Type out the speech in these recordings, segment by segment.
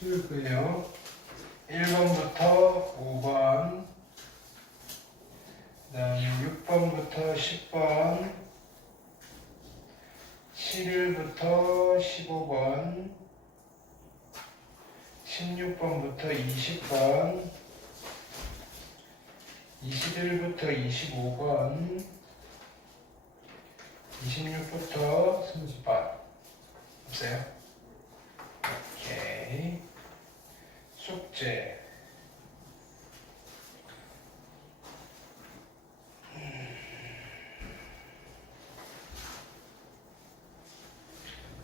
수일근요 1번부터 5번, 그 다음에 6번부터 10번, 11부터 15번, 16번부터 20번, 21부터 25번, 26부터 30번. 없어요? 오케이. 숙제.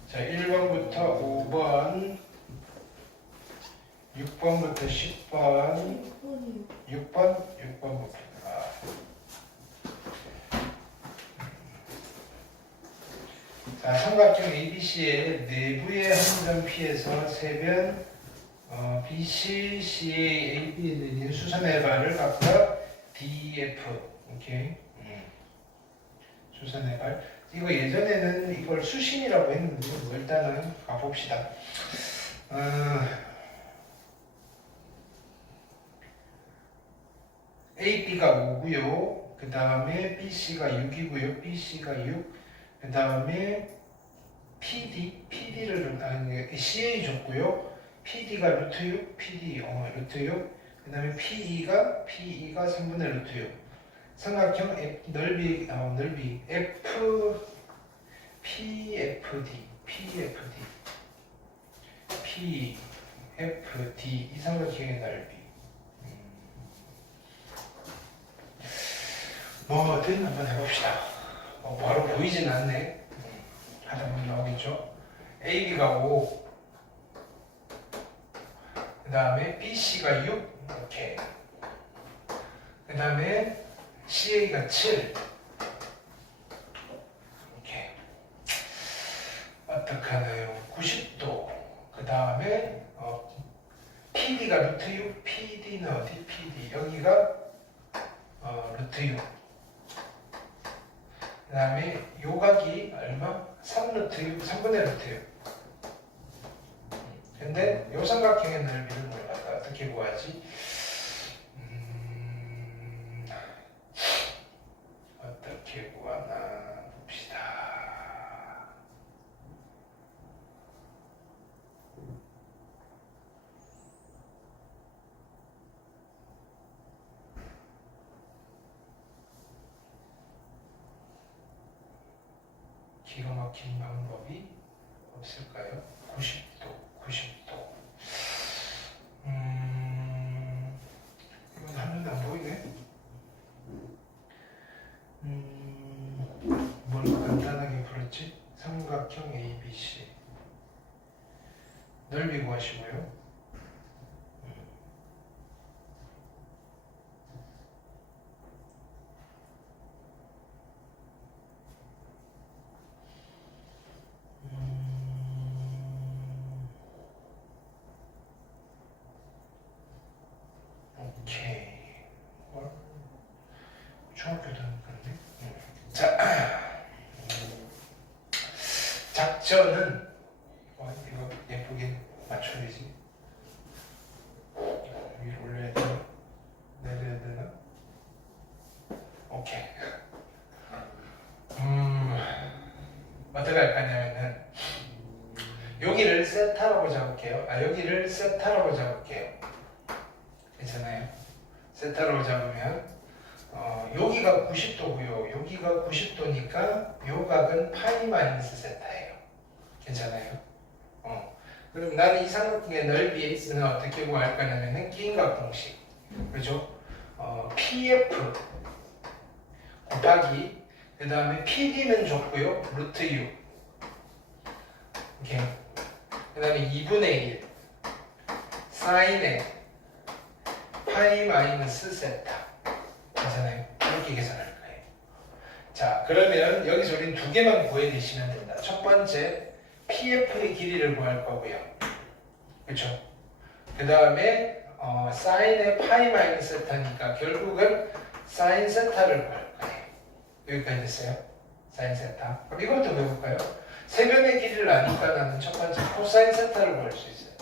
자, 1번부터 5번, 6번부터 10번, 6번 봅시다. 자, 삼각형 ABC의 내부의 한 점 P에서 세변 BC, CA, AB에 있는 수선의 발을 각각 DF. 오케이. 수선의 발. 이거 예전에는 이걸 수신이라고 했는데 뭐 일단은 가봅시다. AB가 5고요. 그 다음에 BC가 6이고요. BC가 6. 그 다음에 PD를 CA 줬고요. PD가 루트 6, PD 루트 6. 그 다음에 PE가 3분의 루트 6. 삼각형 넓이 F PFD 이 삼각형의 넓이. 뭐든 한번 해봅시다. 바로 보이진 않네. 하다 보면 나오겠죠. AB가 5, 그 다음에 BC가 6, 이렇게. 그 다음에 CA가 7, 이렇게. 어떡하나요? 90도. 그 다음에 PD가 루트 6, PD는 어디? PD. 여기가 루트 6. 그 다음에 요각이 얼마? 3루트 6, 3분의 루트 6. 근데 요 삼각형의 넓이를 몰라서 어떻게 구하지? 어떻게 구하나 봅시다. 기가 막힌 방법이 없을까요? 90도. 이건 하는데 안 보이네. 뭘 간단하게 풀었지? 삼각형 ABC. 넓이 구하시고요. 오케이. 중학교 다닐 건데. 자, 작전은 이거 예쁘게 맞춰야지. 위로 올려야 되나? 내려야 되나? 오케이. 어떻게 할 거냐면은 여기를 세타라고 잡을게요. 여기를 세타라고 잡을게요. 괜찮아요? 세타라고 잡으면 여기가 90도고요. 여기가 90도니까 요 각은 파이 마이너스 세타예요. 괜찮아요? 그럼 나는 이 삼각형의 넓이에 있으면 어떻게 구할 거냐면은 기인각 공식. 그죠? PF 곱하기 그 다음에 PD는 줬고요. 루트 6. 오케이. 그 다음에 2분의 1 사인의 파이 마이너스 세타. 괜찮아요? 이렇게 계산할 거예요. 자, 그러면 여기서 우리는 두 개만 구해내시면 된다. 첫 번째, PF의 길이를 구할 거고요. 그렇죠? 그 다음에 사인의 파이 마이너스 세타니까 결국은 사인 세타를 구할 거예요. 여기까지 됐어요? 사인 세타. 그럼 이것도 배울까요? 세변의 길이를 아니까 나는 첫 번째 코사인 세타를 구할 수 있어요.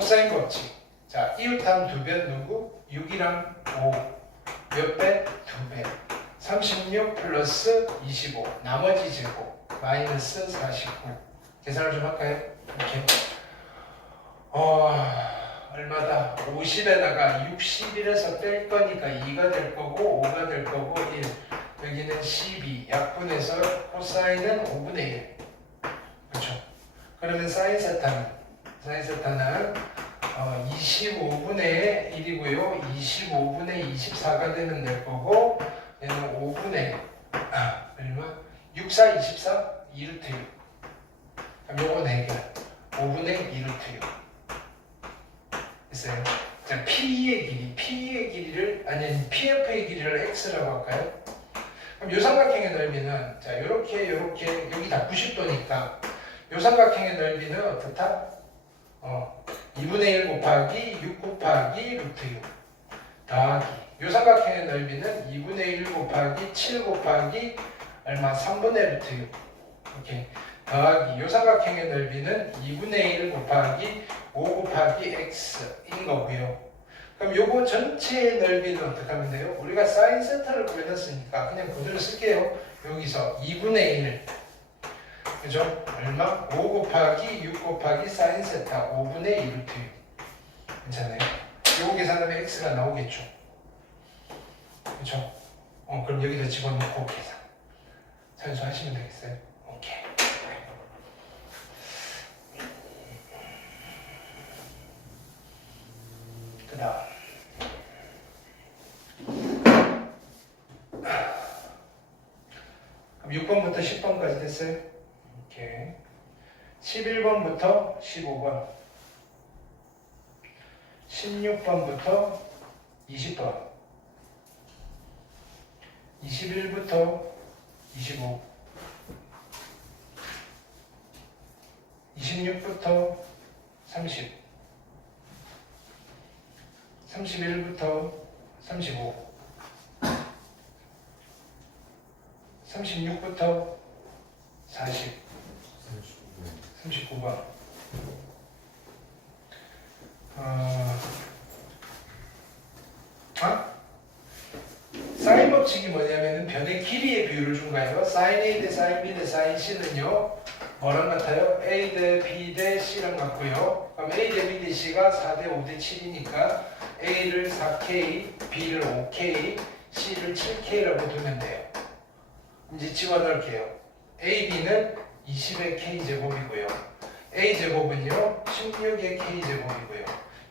코사인 법칙. 자, 이웃함 2배 누구? 6이랑 5. 몇 배? 2배. 36 플러스 25. 나머지 제곱. 마이너스 49. 계산을 좀 할까요? 이렇게. 얼마다? 50에다가 61에서 뺄 거니까 2가 될 거고 5가 될 거고 1. 여기는 12. 약분해서 코사인은 5분의 1. 그렇죠? 그러면 사인 세타는 25분의 1이고요. 25분의 24가 되면 될 거고 얘는 5분의 얼마? 64, 24? 2루트 6. 그럼 요건 해결. 5분의 2루트 6. 됐어요? 자, P의 길이를 아니 PF의 길이를 X라고 할까요? 그럼 요 삼각형의 넓이는 자, 요렇게 여기 다 90도니까 요 삼각형의 넓이는 어떻다? 2분의 1 곱하기 6 곱하기 루트 6 더하기 요 삼각형의 넓이는 2분의 1 곱하기 7 곱하기 얼마? 3분의 루트 6 이렇게 더하기 요 삼각형의 넓이는 2분의 1 곱하기 5 곱하기 x인 거고요. 그럼 요거 전체의 넓이는 어떻게 하면 돼요? 우리가 사인 세타를 구해놨으니까 그냥 그대로 쓸게요. 여기서 2분의 1 그죠? 얼마? 5 곱하기 6 곱하기 사인 세타 5분의 1 루트 6 괜찮아요? 요거 계산하면 x가 나오겠죠? 그죠? 그럼 여기다 집어넣고 계산 산수하시면 되겠어요? 오케이. 그 다음 그럼 6번부터 10번까지 됐어요? 오케이. 11번부터 15번 16번부터 20번 21부터 25 26부터 30 31부터 35 36부터 40 39번 사인 법칙이 뭐냐면은 변의 길이의 비율을 준 거예요. 사인 A 대 사인 B 대 사인 C는요 뭐랑 같아요? A 대 B 대 C랑 같고요. 그럼 A 대 B 대 C가 4 대 5 대 7이니까 A를 4K, B를 5K, C를 7K라고 두면 돼요. 이제 집어넣을게요. A, B는 20의 K제곱이고요. A제곱은요 16의 K제곱이고요.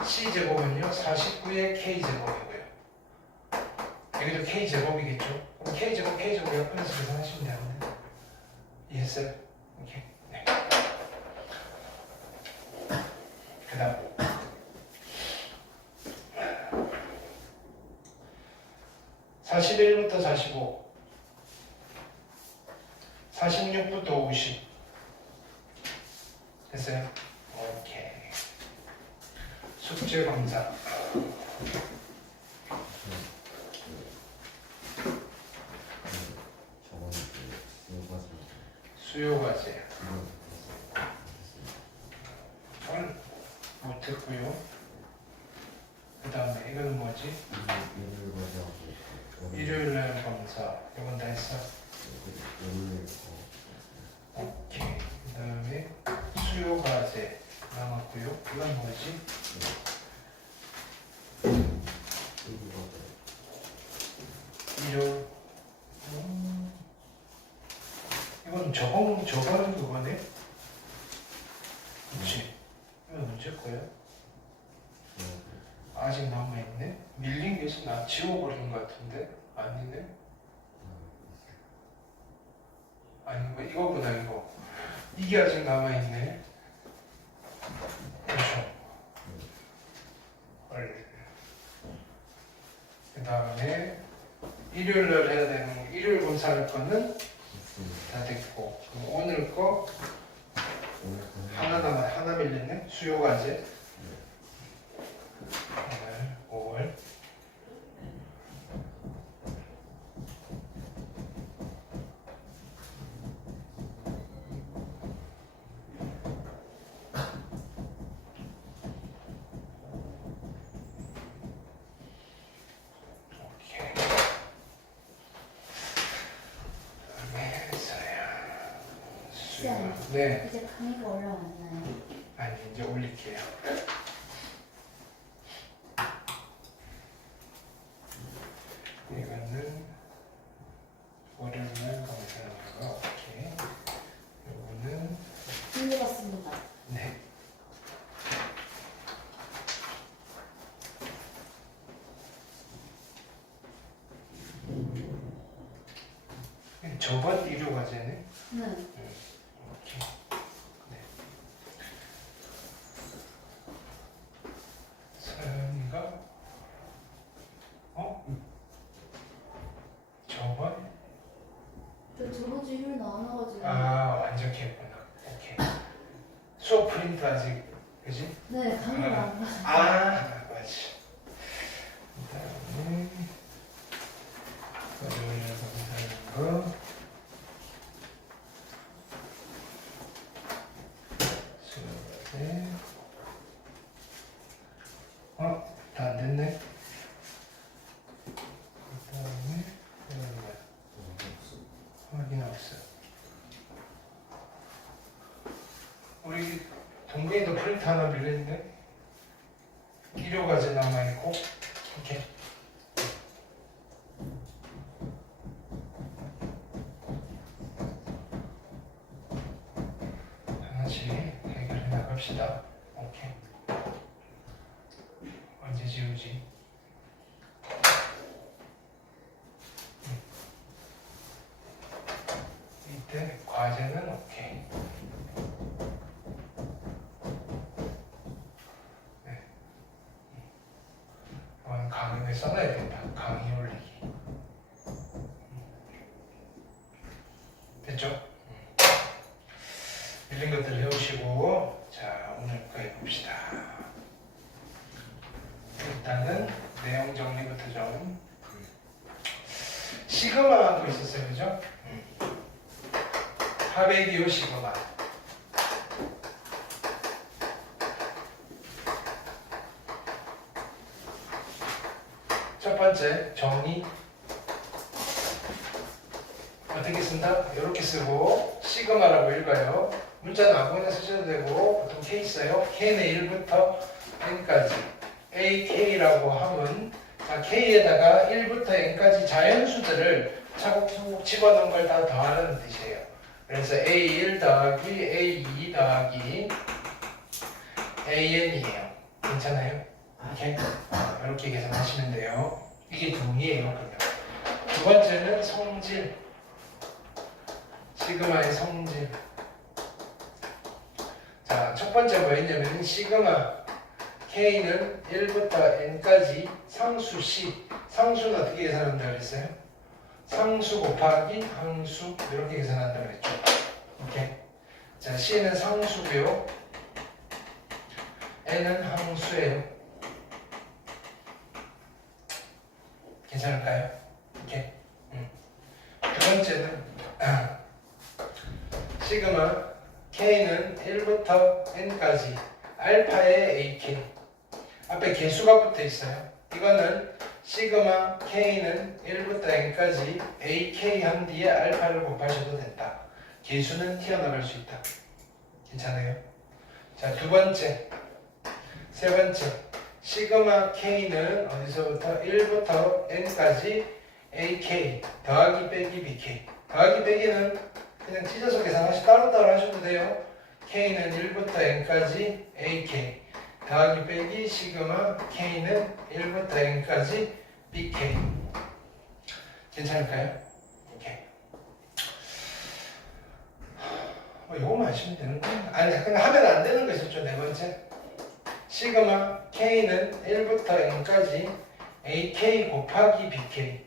C제곱은요 49의 K제곱이고요. 여기도 K제곱이겠죠? 그럼 K제곱, K제곱 옆에서 계산하시면 되는데 이해했어요? 오케이. 네. 그 다음 41부터 45 46부터 50 됐어요? 오케이. 숙제 검사 수요 과제 저는 못했고요. 그 다음에 이거는 뭐지? 일요일날 검사 이건 다 했어? 오케이. 그 다음에 수요 과제 남았고요. 이건 뭐지? 일요 이건 저거는 그거네? 그치? 이건 언제 거야? 아직 남아있네? 밀린 게 있어? 나 지워버린 것 같은데? 아니네? 아니고 이거구나 이거 이게 아직 남아있네 그렇죠? 그 다음에 일요일날 해야 되는 일요일 검사할 거는 다 됐고 그럼 오늘 거 하나 밀렸네? 수요 과제 오늘 5월 수익은. 네. 이제 강의가 올라왔나요? 아니 이제 올릴게요. 이거는 월요일날 검사하는 거. 오케이. 이거는 준비했습니다. 네. 저번 일요 과제네. 네. 오케이. 네. 서연이가 저번 저 저번 주 일요일 나와가지고. 완전 개구나. 오케이. 수업 프린트 아직 그지? 네, 강의가 안 나. 맞지. 그다음에 월요일에 검사하는 거. 수요일에 다 안 됐네. 그다음에 확인 없어. 우리 동근이도 프린트 하나 빌렸는데 일요 과제 남아 있고. 오케이. 하나씩 해결해 나갑시다. 오케이. 언제 지우지? 이때 과제는 오케이. 네. 이건 강의에 써놔야 된다. 강의 올리기. 됐죠? 밀린 것들 해오시고, 자, 오늘 거 해봅시다. 일단은 내용 정리부터 좀. 시그마 하고 있었어요, 그죠? 하베기오 시그마. 첫 번째 정의 어떻게 쓴다? 이렇게 쓰고 시그마라고 읽어요. 문자는 아무거나 쓰셔도 되고 보통 K 써요. K는 1부터 N까지 AK라고 하면 자, K에다가 1부터 N까지 자연수들을 차곡차곡 집어넣은 걸 다 더하는 뜻이에요. 그래서 A1 더하기 A2 더하기 AN이에요. 괜찮아요? 오케이? 이렇게 계산하시면 돼요. 이게 동의예요. 그러면 두 번째는 성질. 시그마의 성질. 자, 첫 번째 뭐였냐면 시그마 K는 1부터 N까지 상수 C. 상수는 어떻게 계산한다고 그랬어요? 상수 곱하기 항수 이렇게 계산한다고 그랬죠. 오케이. 자, C는 상수고요. N은 항수예요. 괜찮을까요? 오케이. 두 번째는 시그마 K는 1부터 N까지 알파의 AK. 앞에 개수가 붙어 있어요. 이거는 시그마 K는 1부터 N까지 AK 한 뒤에 알파를 곱하셔도 된다. 개수는 튀어나갈 수 있다. 괜찮아요? 자, 두 번째. 세 번째. 시그마 K는 어디서부터 1부터 N까지 AK 더하기 빼기 BK. 더하기 빼기는 그냥 찢어서 계산하시 따로따로 하셔도 돼요. K는 1부터 N까지 AK 더하기 빼기 시그마 K는 1부터 N까지 BK. 괜찮을까요? 오케이. 이거만 하시면 되는 거예요. 아니, 그냥 하면 안 되는 거 있었죠. 네 번째. 시그마 K는 1부터 N까지 AK 곱하기 BK.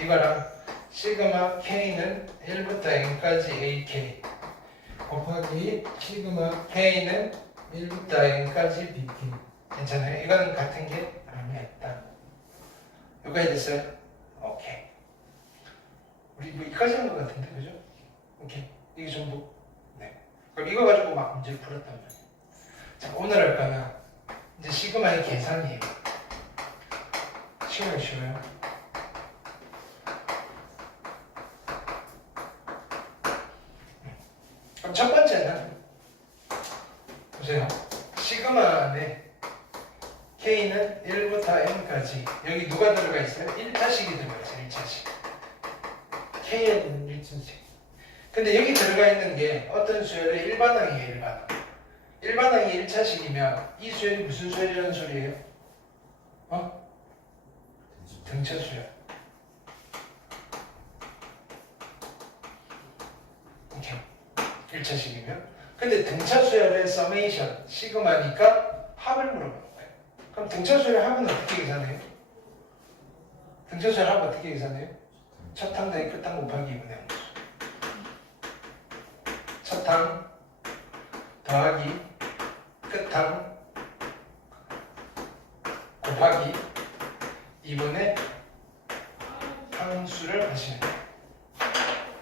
이거랑 시그마 K는 1부터 N까지 AK 곱하기 시그마 K는 1부터 N까지 BK. 괜찮아요? 이거는 같은 게 아니었다. 이거 해줬어요? 오케이. 우리 뭐 이까지 한 것 같은데, 그죠? 오케이. 이게 전부. 네. 그럼 이거 가지고 막 문제 풀었단 말이에요. 자, 오늘 할 거는 이제 시그마의 계산이에요. 쉬워요. 그럼 첫 번째는 보세요. 시그마 안에 K는 1부터 N까지 여기 누가 들어가 있어요? 1차식이 들어가 있어요. 1차식. K에는 1차식. 근데 여기 들어가 있는 게 어떤 수열의 일반항이에요. 일반항. 일반항이 1차식이면 이 수열이 무슨 수열이라는 소리예요? 등차 수열. 오케이. 1차식이면. 근데 등차 수열의 서메이션 시그마니까 합을 물어보는 거예요. 그럼 등차 수열의 합은 어떻게 계산해요? 등차 수열 합 어떻게 계산해요? 첫 항 더하기 끝항 곱하기 2분의 함수. 첫 항 더하기 끝항 곱하기 2분의 항수를 하시면 돼요.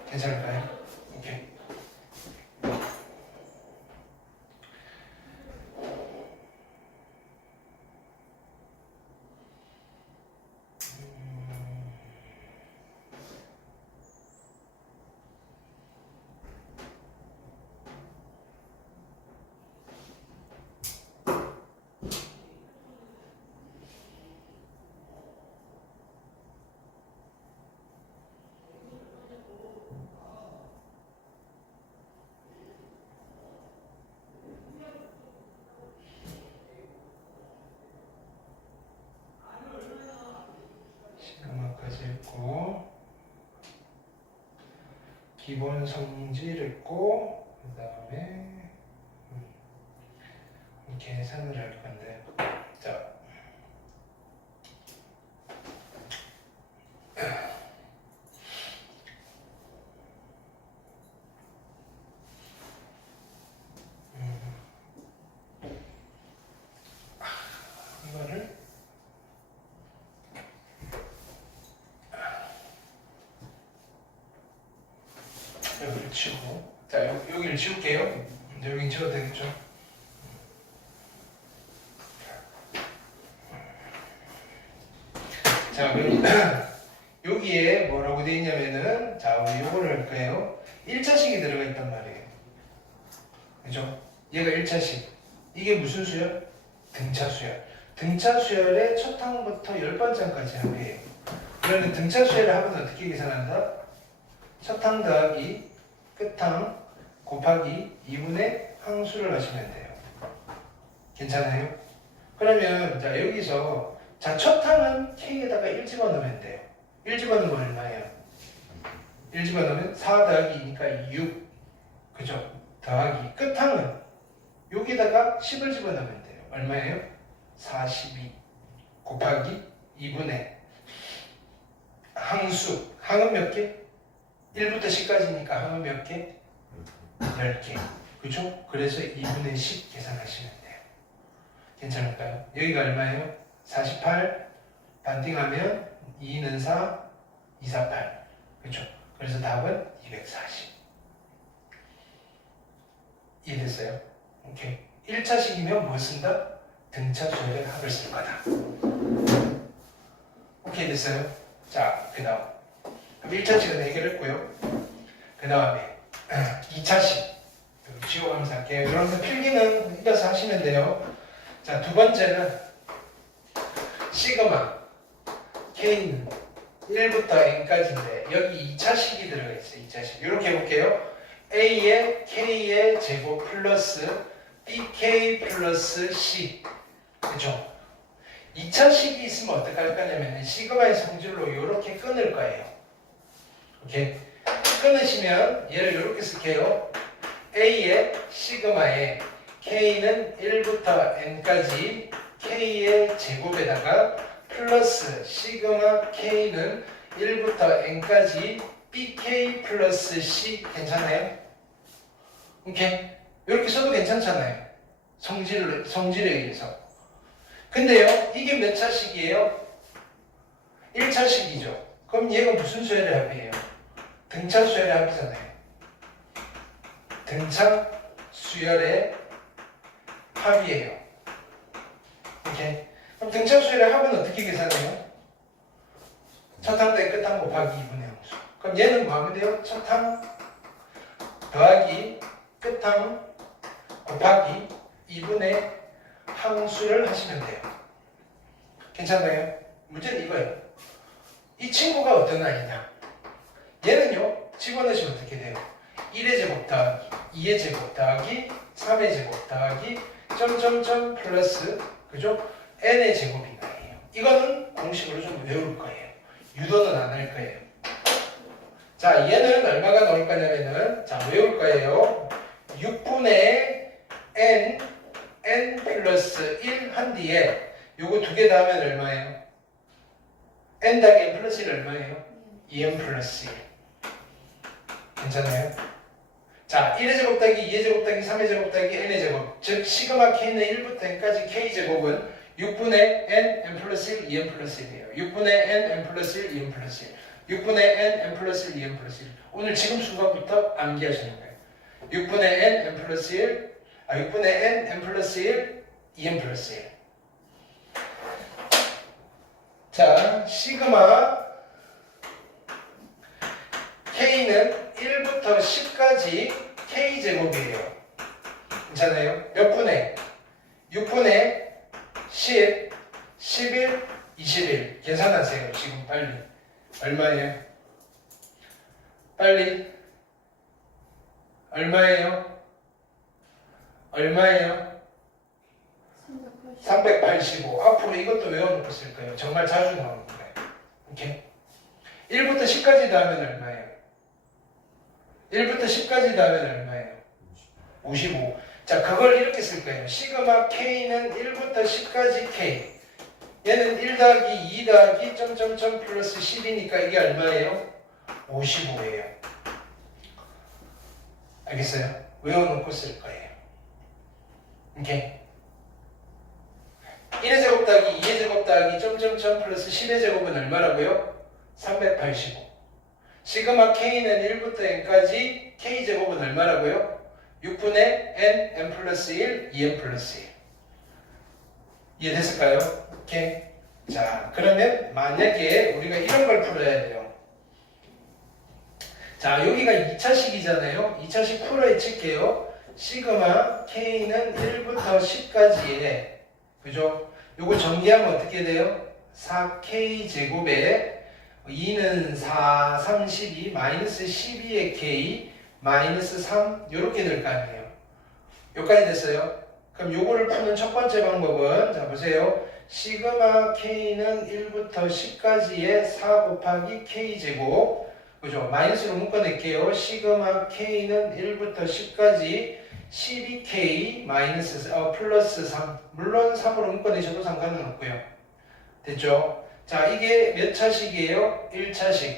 괜찮을까요? 오케이. 시그마까지 했고 기본 성질 했고 그 다음에 계산을 할 건데 자 이거를 여기를 치우고 자 여기를 치울게요. 여기 지워도 되겠죠? 자 그럼 여기에 뭐라고 되어 있냐면은 자 우리 요거를 할 거예요. 1차식이 들어가 있단 말이에요. 그죠? 얘가 1차식. 이게 무슨 수열? 등차 수열. 등차 수열의 첫 항부터 10번째까지 합이에요. 그러면 등차 수열의 합은 어떻게 계산한다? 첫 항 더하기 끝항 곱하기 2분의 항수를 하시면 돼요. 괜찮아요? 그러면 자 여기서 자 첫 항은 K에다가 1 집어넣으면 돼요. 1 집어넣으면 얼마예요? 1 집어넣으면 4 더하기 2니까 6 그죠? 더하기 끝항은 여기다가 10을 집어넣으면 돼요. 얼마예요? 42 곱하기 2분의 항수 항은 몇 개? 1부터 10까지니까 항은 몇 개? 10개 그죠? 그래서 2분의 10 계산하시면 돼요. 괜찮을까요? 여기가 얼마예요? 48 반띵하면 2는 4 2, 4, 8 그죠? 그래서 답은 240 이해됐어요? 오케이. 1차식이면 뭐 쓴다? 등차 수열의 합을 쓸 거다. 오케이 됐어요? 자, 그 다음 1차식은 해결했고요. 그 다음에 2차식 지워가면서 할게요. 여러분들 필기는 이어서 하시면 돼요. 자, 두 번째는 시그마 K는 1부터 N까지인데 여기 2차식이 들어가 있어요. 2차식 이렇게 해볼게요. A의 K의 제곱 플러스 BK 플러스 C 그죠? 2차식이 있으면 어떻게 할 거냐면 시그마의 성질로 이렇게 끊을 거예요. 오케이? 끊으시면 얘를 이렇게 쓸게요. A의 시그마에 K는 1부터 N까지 K의 제곱에다가 플러스 시그마 K는 1부터 N까지 BK 플러스 C 괜찮아요? 오케이? 이렇게 써도 괜찮잖아요. 성질에 의해서. 근데요, 이게 몇 차식이에요? 1차식이죠. 그럼 얘가 무슨 수열의 합이에요? 등차 수열의 합이잖아요. 등차 수열의 합이에요. 오케이? 그럼 등차 수열의 합은 어떻게 계산해요? 첫 항 대 끝항 곱하기 2분의 함수. 그럼 얘는 뭐 하면 돼요? 첫 항 더하기 끝항 곱하기 2분의 항수를 하시면 돼요. 괜찮나요? 문제는 이거예요. 이 친구가 어떤 아이냐? 얘는요, 집어넣으시면 어떻게 돼요? 1의 제곱 더하기 2의 제곱 더하기 3의 제곱 더하기 점점점 플러스 그죠? n의 제곱인 거예요. 이거는 공식으로 좀 외울 거예요. 유도는 안 할 거예요. 자, 얘는 얼마가 나올 거냐면은 자, 외울 거예요. 6분의 n 플러스 1 한 뒤에 요거 두 개 더하면 얼마예요? n 더하기 n 플러스 1 얼마예요? 2n 플러스 1. 괜찮아요? 자, 1의 제곱 더하기 2의 제곱 더하기 3의 제곱 더하기 n의 제곱, 즉 시그마 k는 1부터 n까지 k제곱은 6분의 n 플러스 1 2n 플러스 1이에요. 6분의 n 플러스 1 2n 플러스 1 6분의 n 플러스 1 2n 플러스 1. 오늘 지금 순간부터 암기하시는 거예요. 6분의 n 플러스 1 6분의 n 플러스 1 2n 플러스 1. 자, 시그마 k는 1부터 10까지 k제곱이에요. 괜찮아요? 몇 분의? 6분의 10, 11, 21. 계산하세요. 지금 빨리. 얼마예요? 빨리. 얼마예요? 얼마예요? 385. 앞으로 이것도 외워놓고 쓸 거예요. 정말 자주 나오는 거예요. 오케이? 1부터 10까지 더하면 얼마예요? 1부터 10까지 더하면 얼마예요? 55. 자, 그걸 이렇게 쓸 거예요. 시그마 k는 1부터 10까지 k. 얘는 1 더하기 2 더하기 점점점 플러스 10이니까 이게 얼마예요? 55예요. 알겠어요? 외워놓고 쓸 거예요. 오케이? 1의 제곱 더하기 2의 제곱 더하기 점점점 플러스 10의 제곱은 얼마라고요? 385. 시그마 k는 1부터 n까지 k제곱은 얼마라고요? 6분의 n 플러스 1 2n 플러스 1. 이해됐을까요? 오케이. 자, 그러면 만약에 우리가 이런 걸 풀어야 돼요. 자, 여기가 2차식이잖아요. 2차식 풀어에 칠게요. 시그마 k는 1부터 10까지에 그죠? 요거 전개하면 어떻게 돼요? 4k 제곱에 2는 4, 3, 12, 마이너스 12의 k, 마이너스 3 요렇게 될 거 아니에요. 여기까지 됐어요. 그럼 요거를 푸는 첫 번째 방법은 자 보세요. 시그마 k는 1부터 10까지의 4 곱하기 k 제곱 그죠? 마이너스로 묶어낼게요. 시그마 k는 1부터 10까지 12k 마이너스 플러스 3 물론 3으로 묶어내셔도 상관은 없고요. 됐죠? 자, 이게 몇 차식이에요? 1차식.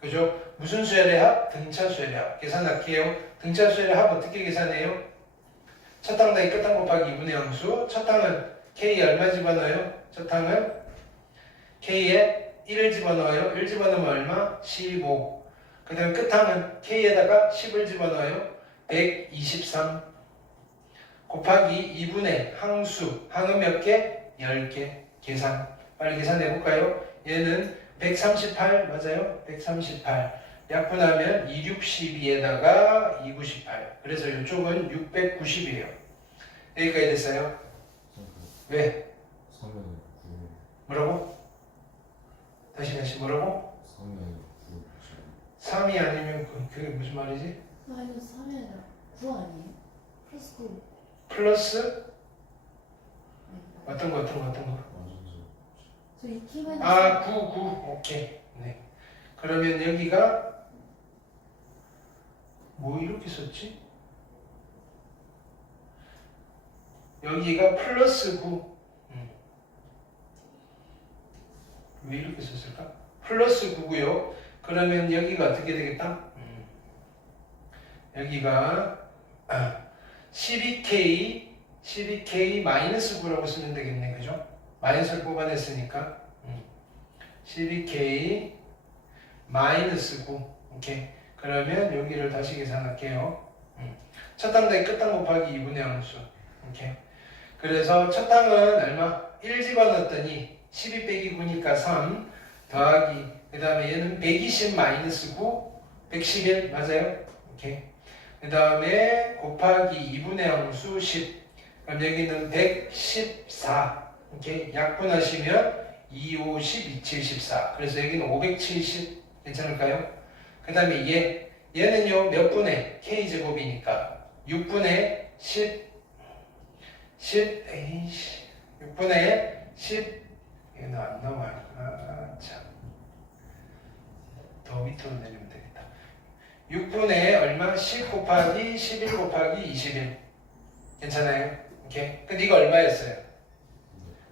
그죠? 무슨 수열의 합? 등차 수열의 합. 계산할게요. 등차 수열의 합 어떻게 계산해요? 첫 항 더하기 끝항 곱하기 2분의 함수. 첫 항은 K에 얼마 집어넣어요? 첫 항은 K에 1을 집어넣어요. 1 집어넣으면 얼마? 15. 그 다음에 끝항은 K에다가 10을 집어넣어요. 123. 곱하기 2분의 항수. 항은 몇 개? 10개. 계산. 빨리 계산해 볼까요? 얘는 138 맞아요? 138 약분하면 262에다가 298 그래서 이쪽은 690이에요. 여기까지 됐어요? 왜? 3에 9. 뭐라고? 다시 뭐라고? 3에 9. 3이 아니면 그게 무슨 말이지? 마이너스 3이 아니라 9 아니에요? 플러스 9. 플러스 어떤 거 완전 저 2k 마이너스 아 9 오케이. 네. 그러면 여기가 뭐 이렇게 썼지? 여기가 플러스 9 왜 이렇게 썼을까? 플러스 9고요. 그러면 여기가 어떻게 되겠다? 여기가 12k 마이너스 9라고 쓰면 되겠네. 그죠? 마이너스를 뽑아냈으니까 12k 마이너스 9 오케이. 그러면 여기를 다시 계산할게요. 첫 항 더하기 끝 항 곱하기 2분의 함수 오케이. 그래서 첫 항은 얼마? 1 집어넣었더니 12 빼기 9니까 3 더하기 그 다음에 얘는 120 마이너스 9 111 맞아요? 오케이. 그 그 다음에 곱하기 2분의 함수 10. 그럼 여기는 114. 이렇게 약분하시면 2, 5, 10, 2, 7, 14. 그래서 여기는 570. 괜찮을까요? 그 다음에 얘는요, 몇 분의 k제곱이니까 6분의 10, 6분의 10. 얘는 안 나와요. 참. 더 밑으로 내리면 되겠다. 6분의 얼마? 10 곱하기 11 곱하기 21. 괜찮아요? 오케이. 근데 이거 얼마였어요?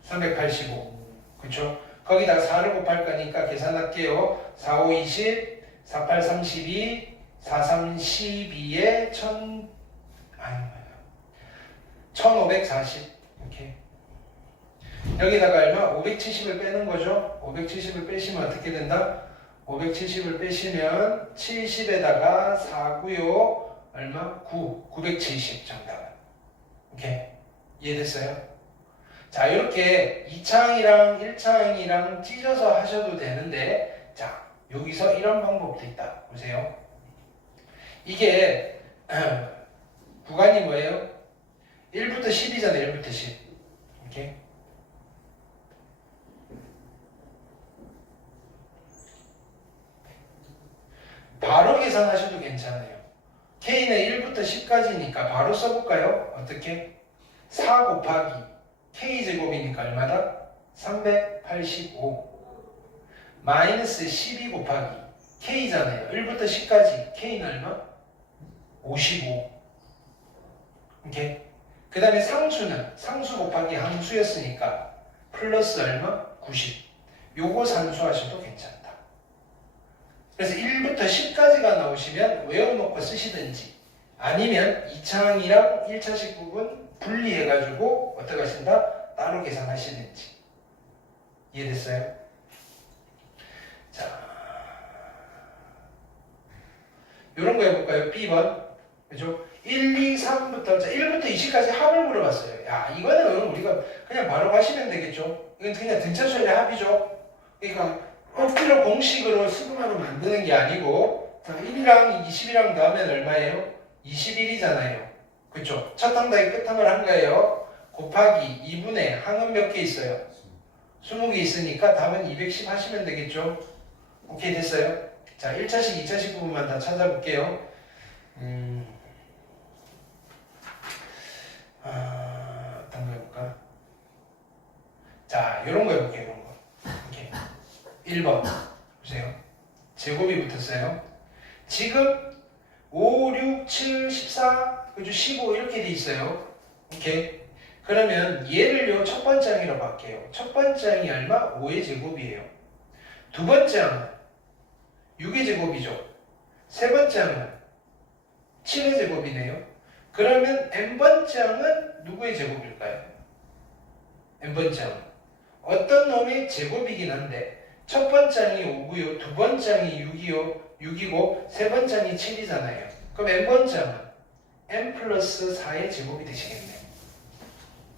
385. 그쵸? 거기다 4를 곱할 거니까 계산할게요. 4, 5, 20, 4, 8, 32, 4, 3, 12에 1540. 오케이. 여기다가 얼마? 570을 빼는 거죠? 570을 빼시면 어떻게 된다? 570을 빼시면 70에다가 4, 9요. 얼마? 970 정답은. 오케이. 이해됐어요? 자, 이렇게 2차항이랑 1차항이랑 찢어서 하셔도 되는데, 자, 여기서 이런 방법도 있다. 보세요. 이게 구간이 뭐예요? 1부터 10이잖아요. 1부터 10. 오케이. 바로 계산하셔도 괜찮아요. K는 1부터 10까지니까 바로 써볼까요? 어떻게? 4 곱하기 K제곱이니까 얼마다? 385 마이너스 12 곱하기 K잖아요. 1부터 10까지 K는 얼마? 55. 오케이? 그 다음에 상수는 상수 곱하기 함수였으니까 플러스 얼마? 90. 요거 산수하셔도 괜찮다. 그래서 1부터 10까지가 나오시면 외워놓고 쓰시든지 아니면 2차항이랑 1차식 부분 분리해가지고 어떻게 하신다? 따로 계산하시든지. 이해됐어요? 자, 요런 거 해볼까요? B번. 그죠? 1, 2, 3부터, 자, 1부터 20까지 합을 물어봤어요. 야, 이거는 우리가 그냥 바로 가시면 되겠죠? 이건 그냥 등차수열의 합이죠? 그러니까 억지로 공식으로 시그마로 만드는 게 아니고, 자, 1이랑 20이랑 더하면 얼마예요? 21이잖아요. 그쵸? 첫 항다의 끝항을 한 거예요. 곱하기 2분의 항은 몇 개 있어요? 20개 있으니까 답은 210 하시면 되겠죠? 오케이, 됐어요? 자, 1차식, 2차식 부분만 다 찾아볼게요. 어떤 거 해볼까? 자, 요런 거 해볼게요, 요런 거. 오케이. 1번. 보세요. 제곱이 붙었어요. 지금 5, 6, 7, 14, 그죠? 15 이렇게 돼 있어요. 오케이. 그러면 얘를요, 첫 번째 항이라고 할게요. 첫 번째 항이 얼마? 5의 제곱이에요. 두 번째 항은 6의 제곱이죠. 세 번째 항은 7의 제곱이네요. 그러면 n번째 항은 누구의 제곱일까요? n번째 항은 어떤 놈의 제곱이긴 한데 첫 번째 항이 5고요. 두 번째 항이 6이고 세 번째 항이 7이잖아요. 그럼 n번째 항은 n 플러스 4의 제곱이 되시겠네요.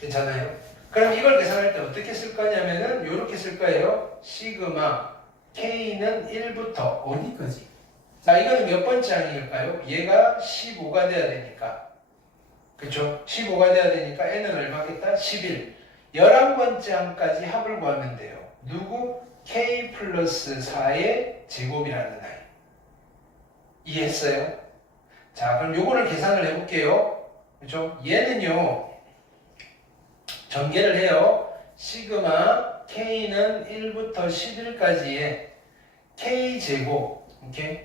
괜찮아요? 그럼 이걸 계산할 때 어떻게 쓸 거냐면은 이렇게 쓸 거예요. 시그마 k는 1부터 어디까지? 자, 이거는 몇 번째 항일까요? 얘가 15가 돼야 되니까. 그쵸? 15가 돼야 되니까 n은 얼마겠다? 11. 11번째 항까지 합을 구하면 돼요. 누구? k 플러스 4의 제곱이라는 아이. 이해했어요? 자, 그럼 요거를 계산을 해볼게요. 그쵸? 얘는요, 전개를 해요. 시그마 k는 1부터 11까지의 k제곱, 오케이?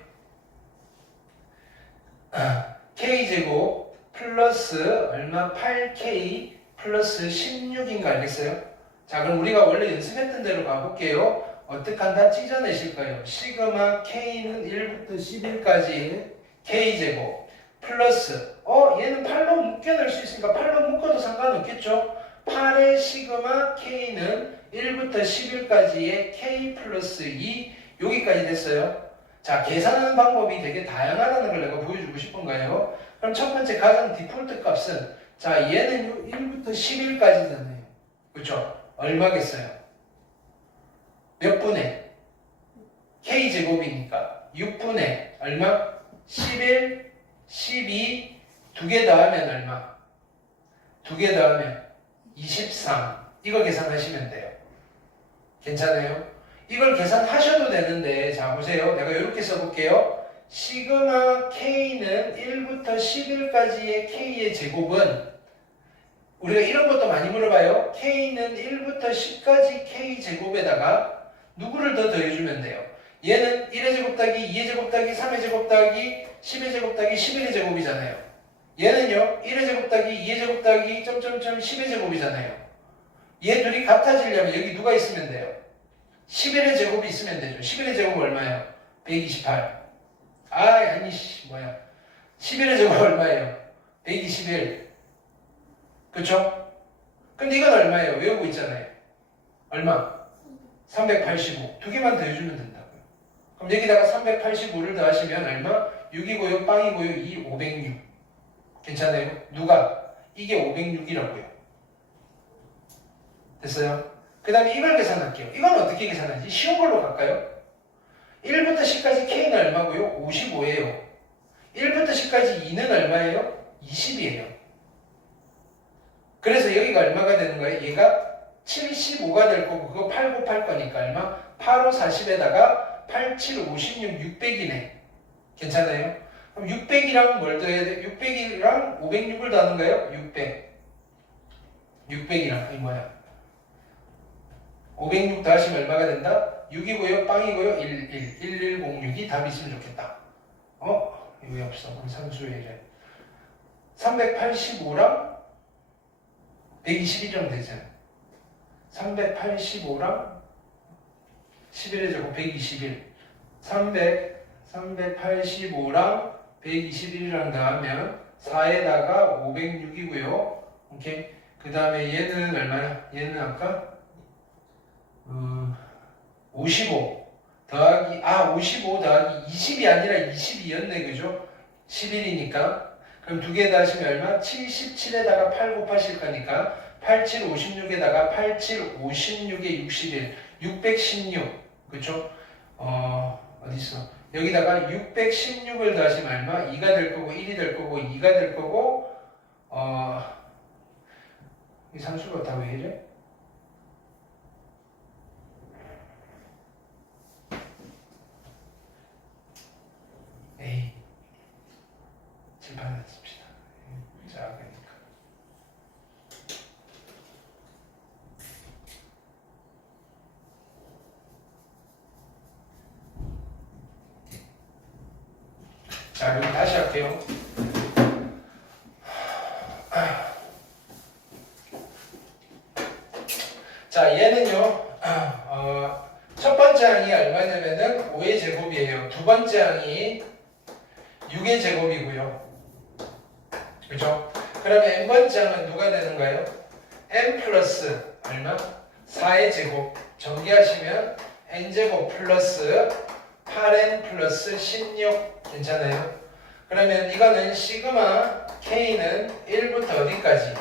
k제곱 플러스 얼마? 8k 플러스 16인가 알겠어요? 자, 그럼 우리가 원래 연습했던 대로 가볼게요. 어떻게 한다? 찢어내실 거예요. 시그마 k는 1부터 11까지 k제곱 플러스 얘는 8로 묶여낼 수 있으니까 8로 묶어도 상관없겠죠? 8의 시그마 k는 1부터 11까지의 k 플러스 2 여기까지 됐어요. 자, 계산하는 방법이 되게 다양하다는 걸 내가 보여주고 싶은 거예요. 그럼 첫 번째 가장 디폴트 값은 자, 얘는 1부터 11까지잖아요. 그렇죠? 얼마겠어요? 몇 분의? k제곱이니까 6분의 얼마? 11, 12 두 개 더하면 얼마? 두 개 더하면 23. 이거 계산하시면 돼요. 괜찮아요? 이걸 계산하셔도 되는데 자 보세요. 내가 이렇게 써볼게요. 시그마 K는 1부터 11까지의 K의 제곱은 우리가 이런 것도 많이 물어봐요. K는 1부터 10까지 K 제곱에다가 누구를 더 더해주면 돼요. 얘는 1의 제곱 더하기 2의 제곱 더하기 3의 제곱 더하기 10의 제곱 더하기 11의 제곱이잖아요. 얘는요 1의 제곱 더하기 2의 제곱 더하기 점점점 10의 제곱이잖아요. 얘 둘이 같아지려면 여기 누가 있으면 돼요? 11의 제곱이 있으면 되죠. 11의 제곱 얼마예요? 128. 아니 뭐야 11의 제곱 얼마예요? 121. 그쵸? 근데 이건 얼마예요? 외우고 있잖아요. 얼마? 385. 두 개만 더해주면 된다고요. 그럼 여기다가 385를 더하시면 얼마? 6이고요, 빵이고요, 2, 506. 괜찮아요? 누가? 이게 506이라고요. 됐어요? 그 다음에 이걸 계산할게요. 이건 어떻게 계산하지? 쉬운 걸로 갈까요? 1부터 10까지 K는 얼마고요? 55예요. 1부터 10까지 2는 얼마예요? 20이에요. 그래서 여기가 얼마가 되는 거예요? 얘가 75가 될 거고 그거 8 곱할 거니까 얼마? 8, 5, 40에다가 8, 7, 56, 600이네. 괜찮아요? 그럼 600이랑 뭘 더해야 돼? 600이랑 506을 더하는 거예요? 600. 600이랑 이 뭐야? 506 더하시면 얼마가 된다? 6이고요, 빵이고요, 1106이 답이 있으면 좋겠다. 이거 왜 없어? 그럼 산수에 이래. 385랑 121이랑 되잖아요. 385랑 11의 제곱 121. 385랑 121이랑 더하면 4에다가 506이고요. 오케이. 그 다음에 얘는 얼마야? 얘는 아까 55 더하기 55 더하기 20이 아니라 22였네. 그죠? 11이니까 그럼 두 개 더하시면 얼마? 77에다가 8 곱하실 거니까 87 56에다가 87 56에 61 616. 그쵸? 어딨어? 여기다가 616을 더하시면 얼마? 2가 될 거고 1이 될 거고 2가 될 거고 이 상수가 다 왜 이래? 에이 칠판에 씁시다. 작으니까. 자, 그럼 다시 할게요. 자, 얘는요, 첫 번째 항이 얼마냐면은 5의 제곱이에요. 두 번째 항이 6의 제곱이고요. 그죠? 그러면 n번째 항은 누가 되는가요? n 플러스 얼마? 4의 제곱. 전개하시면 n제곱 플러스 8n 플러스 16. 괜찮아요? 그러면 이거는 시그마 k는 1부터 어디까지?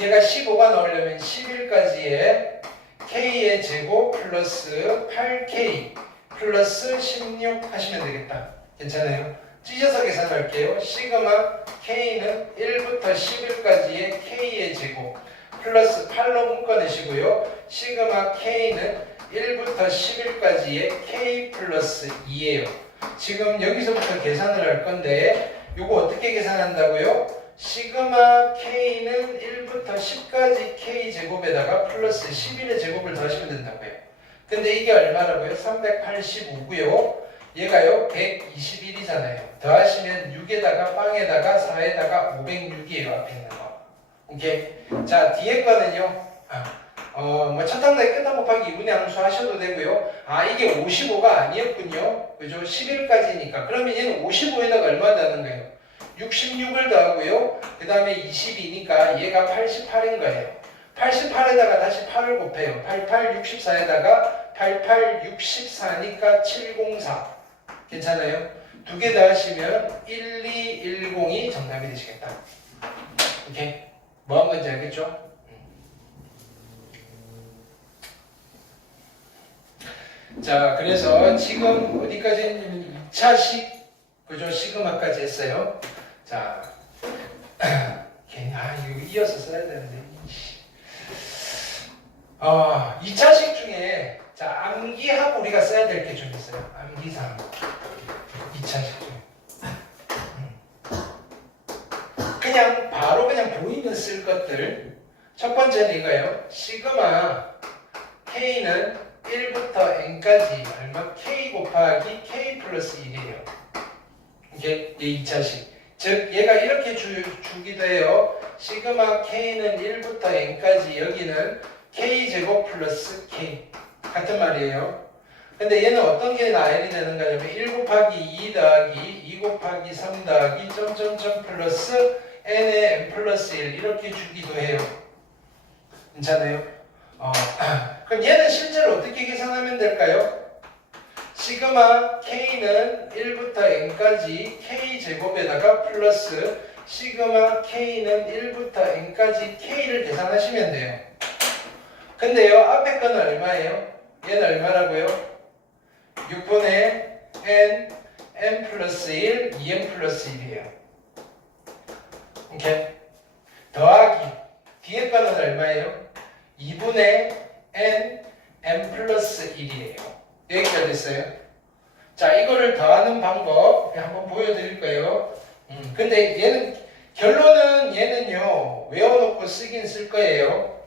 얘가 15가 나오려면 11까지의 k의 제곱 플러스 8k 플러스 16 하시면 되겠다. 괜찮아요? 찢어서 계산할게요. 시그마 k는 1부터 11까지의 k의 제곱 플러스 8로 묶어내시고요. 시그마 k는 1부터 11까지의 k 플러스 2예요. 지금 여기서부터 계산을 할 건데 요거 어떻게 계산한다고요? 시그마 k는 1부터 10까지 k 제곱에다가 플러스 11의 제곱을 더하시면 된다고요. 근데 이게 얼마라고요? 385고요. 얘가요 121이잖아요. 더하시면 6에다가 빵에다가 4에다가 506이에요. 앞에 있는 거. 오케이. 자, 뒤에 거는요. 뭐 첫항나의 끝항 곱하기 2분의 함수 하셔도 되고요. 이게 55가 아니었군요. 그죠? 11까지니까. 그러면 얘는 55에다가 얼마 더하는 거예요? 66을 더하고요. 그 다음에 22니까 얘가 88인 거예요. 88에다가 다시 8을 곱해요. 88, 64에다가 88, 64니까 704. 괜찮아요? 두 개 더하시면 1210이 정답이 되시겠다. 오케이? 뭐 한 건지 알겠죠? 자, 그래서 지금 어디까지 했냐면 2차식, 그죠? 시그마까지 했어요. 자, 괜히 이거 이어서 써야 되는데. 2차식 중에 자 암기하고 우리가 써야 될 게 좀 있어요. 암기상 2차식 중에 그냥 바로 그냥 보이면 쓸 것들. 첫 번째는 이거예요. 시그마 K는 1부터 N까지 얼마? K 곱하기 K 플러스 1이에요. 이게 2차식. 즉 얘가 이렇게 주기도 해요. 시그마 K는 1부터 N까지 여기는 K제곱 플러스 K 같은 말이에요. 근데 얘는 어떤 게 나열이 되는가 하면 1 곱하기 2 더하기 2 곱하기 3 더하기 점점점 플러스 N의 N 플러스 1 이렇게 주기도 해요. 괜찮아요? 그럼 얘는 실제로 어떻게 계산하면 될까요? 시그마 K는 1부터 N까지 K제곱에다가 플러스 시그마 K는 1부터 N까지 K를 계산하시면 돼요. 근데요 앞에 거는 얼마예요? 얘는 얼마라고요? 6분의 N 플러스 1, 2N 플러스 1이에요. 오케이? 더하기 뒤에 거는 얼마예요? 2분의 N 플러스 1이에요. 여기까지 됐어요. 자, 이거를 더하는 방법 한번 보여드릴 거예요. 근데 얘는 결론은 얘는요 외워놓고 쓰긴 쓸 거예요.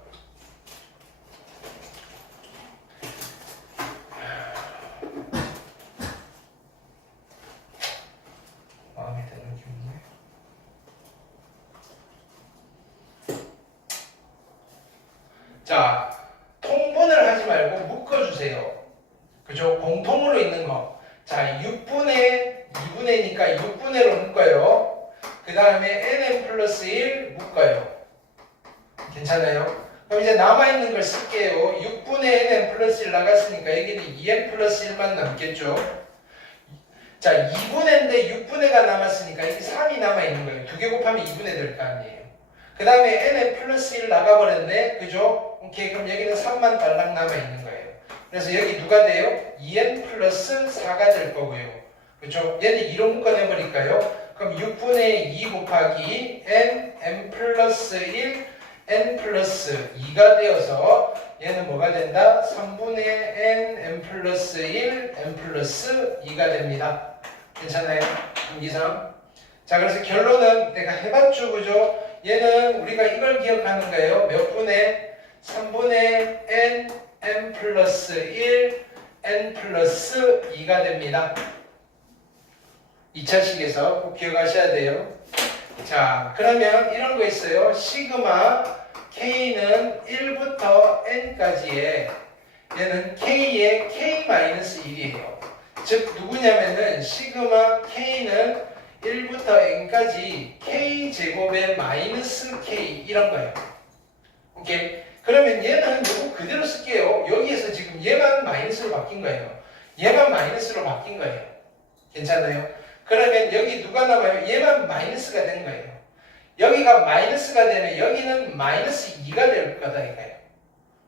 마음에 드는 기분이네. 자, 통분을 하지 말고 묶어주세요. 그죠? 공통으로 있는 거. 자, 6분의 2분의니까 6분의로 묶어요. 그 다음에 nn 플러스 1 묶어요. 괜찮아요? 그럼 이제 남아있는 걸 쓸게요. 6분의 nn 플러스 1 나갔으니까 여기는 2n 플러스 1만 남겠죠? 자, 2분의인데 6분의가 남았으니까 여기 3이 남아있는 거예요. 2개 곱하면 2분의 될 거 아니에요. 그 다음에 nn 플러스 1 나가버렸네. 그죠? 오케이. 그럼 여기는 3만 달랑 남아있는 거예요. 그래서 여기 누가 돼요? 2n 플러스 4가 될 거고요. 그렇죠? 얘는 2로 묶어내버릴까요? 그럼 6분의 2 곱하기 n 플러스 1, n 플러스 2가 되어서 얘는 뭐가 된다? 3분의 n 플러스 1, n 플러스 2가 됩니다. 괜찮아요? 암기상. 자, 그래서 결론은 내가 해봤죠, 그죠? 얘는 우리가 이걸 기억하는 거예요. 몇 분의? 3분의 n 플러스 1, n 플러스 2가 됩니다. 2차식에서 꼭 기억하셔야 돼요. 자, 그러면 이런 거 있어요. 시그마 K는 1부터 N까지의 얘는 K의 K-1이에요. 즉 누구냐면은 시그마 K는 1부터 N까지 K제곱의 마이너스 K 이런 거예요. 오케이? 그러면 얘는 이거 그대로 쓸게요. 여기에서 지금 얘만 마이너스로 바뀐 거예요. 얘만 마이너스로 바뀐 거예요. 괜찮아요? 그러면 여기 누가 남아요? 얘만 마이너스가 된 거예요. 여기가 마이너스가 되면 여기는 마이너스 2가 될 거다 이거예요.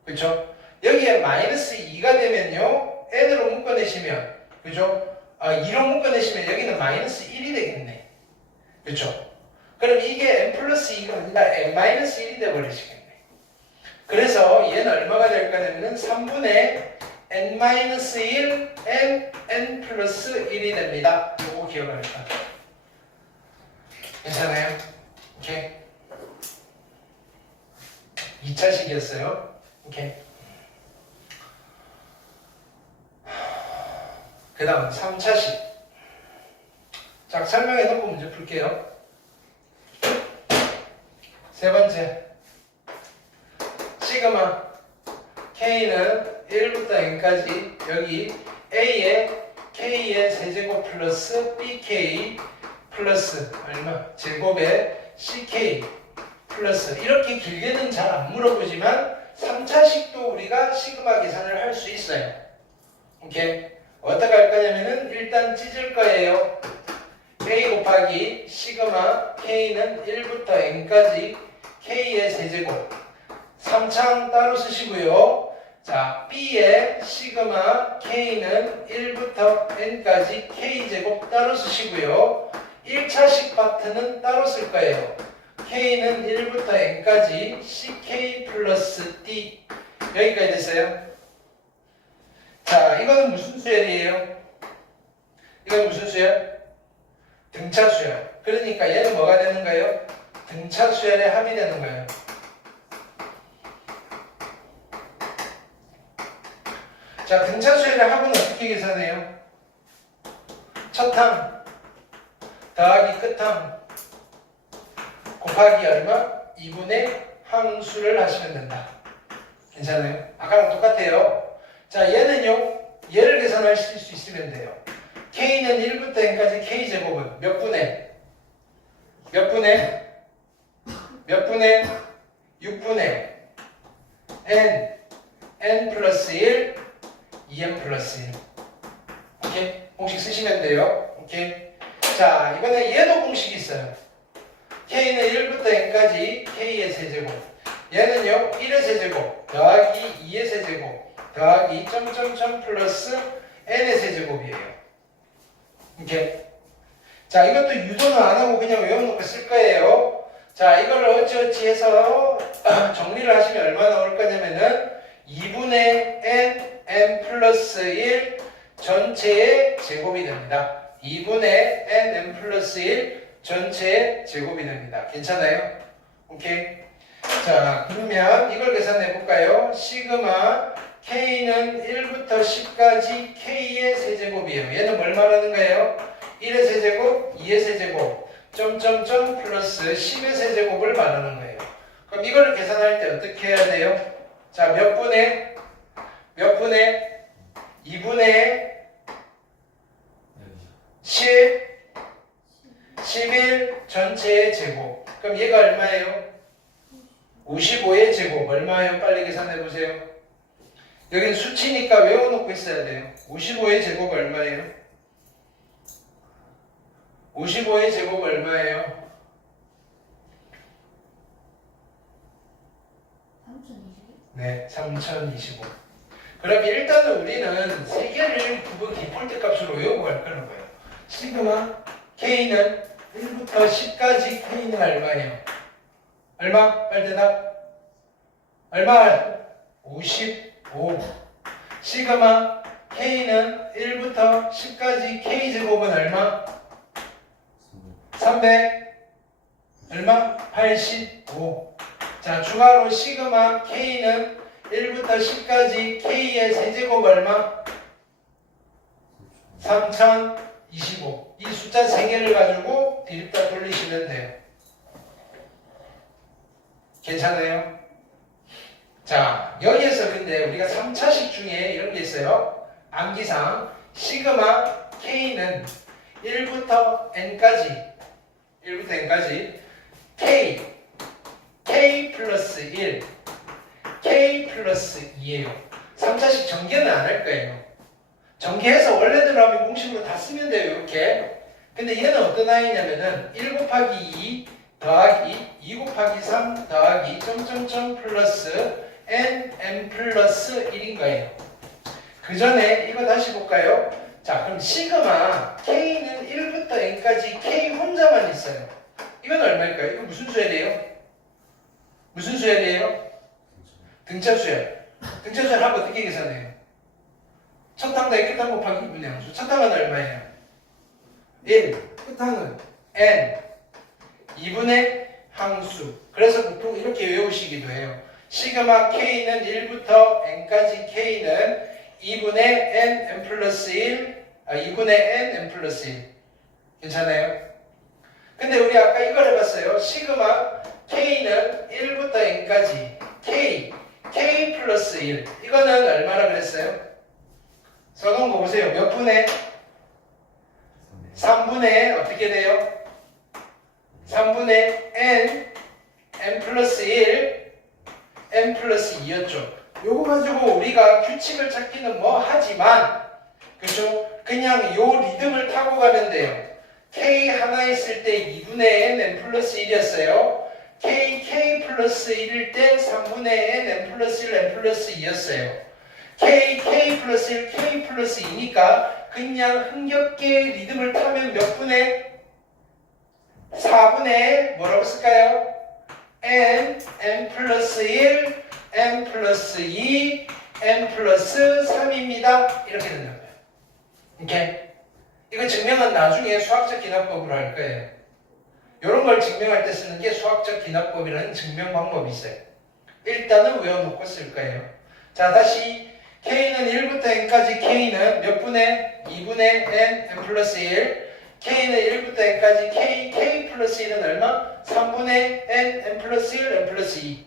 그렇죠? 여기에 마이너스 2가 되면요 n으로 묶어내시면 그죠? 2로 묶어내시면 여기는 마이너스 1이 되겠네. 그렇죠? 그럼 이게 n 플러스 2가 아니라 n 마이너스 1이 되어버리시겠네. 그래서 얘는 얼마가 될까 되면 3분의 n-1 n 플러스 1이 됩니다. 요거 기억하니까. 괜찮아요? 오케이. 2차식이었어요. 오케이. 그 다음 3차식. 자, 설명해 놓고 문제 풀게요. 세 번째. 시그마 K는 1부터 N까지 여기 A의 K의 세제곱 플러스 BK 플러스 얼마? 제곱의 CK 플러스 이렇게 길게는 잘 안 물어보지만 3차식도 우리가 시그마 계산을 할 수 있어요. 오케이? 어떻게 할 거냐면은 일단 찢을 거예요. A 곱하기 시그마 K는 1부터 N까지 K의 세제곱 3창 따로 쓰시고요. 자, B의 시그마 K는 1부터 N까지 K제곱 따로 쓰시고요. 1차식 파트는 따로 쓸 거예요. K는 1부터 N까지 CK 플러스 D 여기까지 됐어요. 자, 이거는 무슨 수열이에요? 이건 무슨 수열? 등차 수열. 그러니까 얘는 뭐가 되는 거예요? 등차 수열의 합이 되는 거예요. 자, 등차 수열의 합은 어떻게 계산해요? 첫 항 더하기 끝항 곱하기 얼마? 2분의 항수를 하시면 된다. 괜찮아요? 아까랑 똑같아요. 자, 얘는요. 얘를 계산하실 수 있으면 돼요. K는 1부터 N까지 K제곱은 몇 분의? 몇 분의? 몇 분의? 6분의 N 플러스 1 2N 플러스 1 오케이? 공식 쓰시면 돼요. 오케이? 자, 이번에 얘도 공식이 있어요. K는 1부터 N까지 K의 세제곱 얘는요 1의 세제곱 더하기 2의 세제곱 더하기 점점점 플러스 N의 세제곱이에요. 오케이? 자, 이것도 유도는 안 하고 그냥 외워놓고 쓸 거예요. 자, 이거를 어찌어찌 해서 정리를 하시면 얼마 나올 거냐면은 2분의 N 플러스 1 전체의 제곱이 됩니다. 2분의 N 플러스 1 전체의 제곱이 됩니다. 괜찮아요? 오케이? 자, 그러면 이걸 계산해 볼까요? 시그마 K는 1부터 10까지 K의 세제곱이에요. 얘는 뭘 말하는 거예요? 1의 세제곱, 2의 세제곱, 점점점 플러스 10의 세제곱을 말하는 거예요. 그럼 이걸 계산할 때 어떻게 해야 돼요? 자, 몇 분의 2분의 10, 11 전체의 제곱. 그럼 얘가 얼마예요? 55의 제곱. 얼마예요? 빨리 계산해 보세요. 여기는 수치니까 외워놓고 있어야 돼요. 55의 제곱 얼마예요? 55의 제곱 얼마예요? 3025? 네, 3025. 그럼 일단은 우리는 세 개를 부분 디폴트 값으로 외우고 갈 거는 거예요. 시그마 K는 1부터 10까지 K는 얼마예요? 얼마? 빨리 대답. 얼마? 55. 시그마 K는 1부터 10까지 K제곱은 얼마? 300. 얼마? 85. 자, 추가로 시그마 K는 1부터 10까지 K의 세제곱 얼마? 3025. 이 숫자 3개를 가지고 뒤집다 돌리시면 돼요. 괜찮아요? 자, 여기에서 근데 우리가 3차식 중에 이런 게 있어요. 암기상 시그마 K는 1부터 N까지 K 플러스 1 K 플러스 2예요. 3차식 전개는 안 할 거예요. 전개해서 원래대로 하면 공식으로 다 쓰면 돼요. 이렇게. 근데 얘는 어떤 아이냐면은 1 곱하기 2 더하기 2 곱하기 3 더하기 점점점 플러스 N 플러스 1인 거예요. 그 전에 이거 다시 볼까요? 자, 그럼 시그마 K는 1부터 N까지 K 혼자만 있어요. 이건 얼마일까요? 이거 무슨 수열이에요? 무슨 수열이에요? 등차 수열. 등차 수열 하면 어떻게 계산해요? 첫 항 더하기 끝항 곱하기 2분의 항수. 첫 항은 얼마예요? 1. 끝항은 N 2분의 항수. 그래서 보통 이렇게 외우시기도 해요. 시그마 K는 1부터 N까지 K는 2분의 N 플러스 1 2분의 N 플러스 1. 괜찮아요? 근데 우리 아까 이걸 해봤어요. 시그마 K는 1부터 N까지 K 플러스 1. 이거는 얼마나 그랬어요? 써놓은 거 보세요. 몇 분의? 3분의 어떻게 돼요? 3분의 N 플러스 1 N 플러스 2였죠. 요거 가지고 우리가 규칙을 찾기는 뭐 하지만 그죠? 그냥 요 리듬을 타고 가면 돼요. K 하나 있을 때 2분의 N 플러스 1이었어요. K 플러스 1일 때 3분의 N 플러스 1 N 플러스 2였어요. K 플러스 1 K 플러스 2니까 그냥 흥겹게 리듬을 타면 몇 분의? 4분의 뭐라고 쓸까요? n, n 플러스 1, n 플러스 2, n 플러스 3입니다. 이렇게 된다고요. 오케이? 이거 증명은 나중에 수학적 기납법으로 할 거예요. 이런 걸 증명할 때 쓰는 게 수학적 기납법이라는 증명 방법이 있어요. 일단은 외워놓고 쓸 거예요. 자, 다시 k는 1부터 n까지 k는 몇 분의 2분의 n, n 플러스 1. k는 1부터 n까지 k 플러스 1은 얼마? 3분의 n, n 플러스 1, n 플러스 2.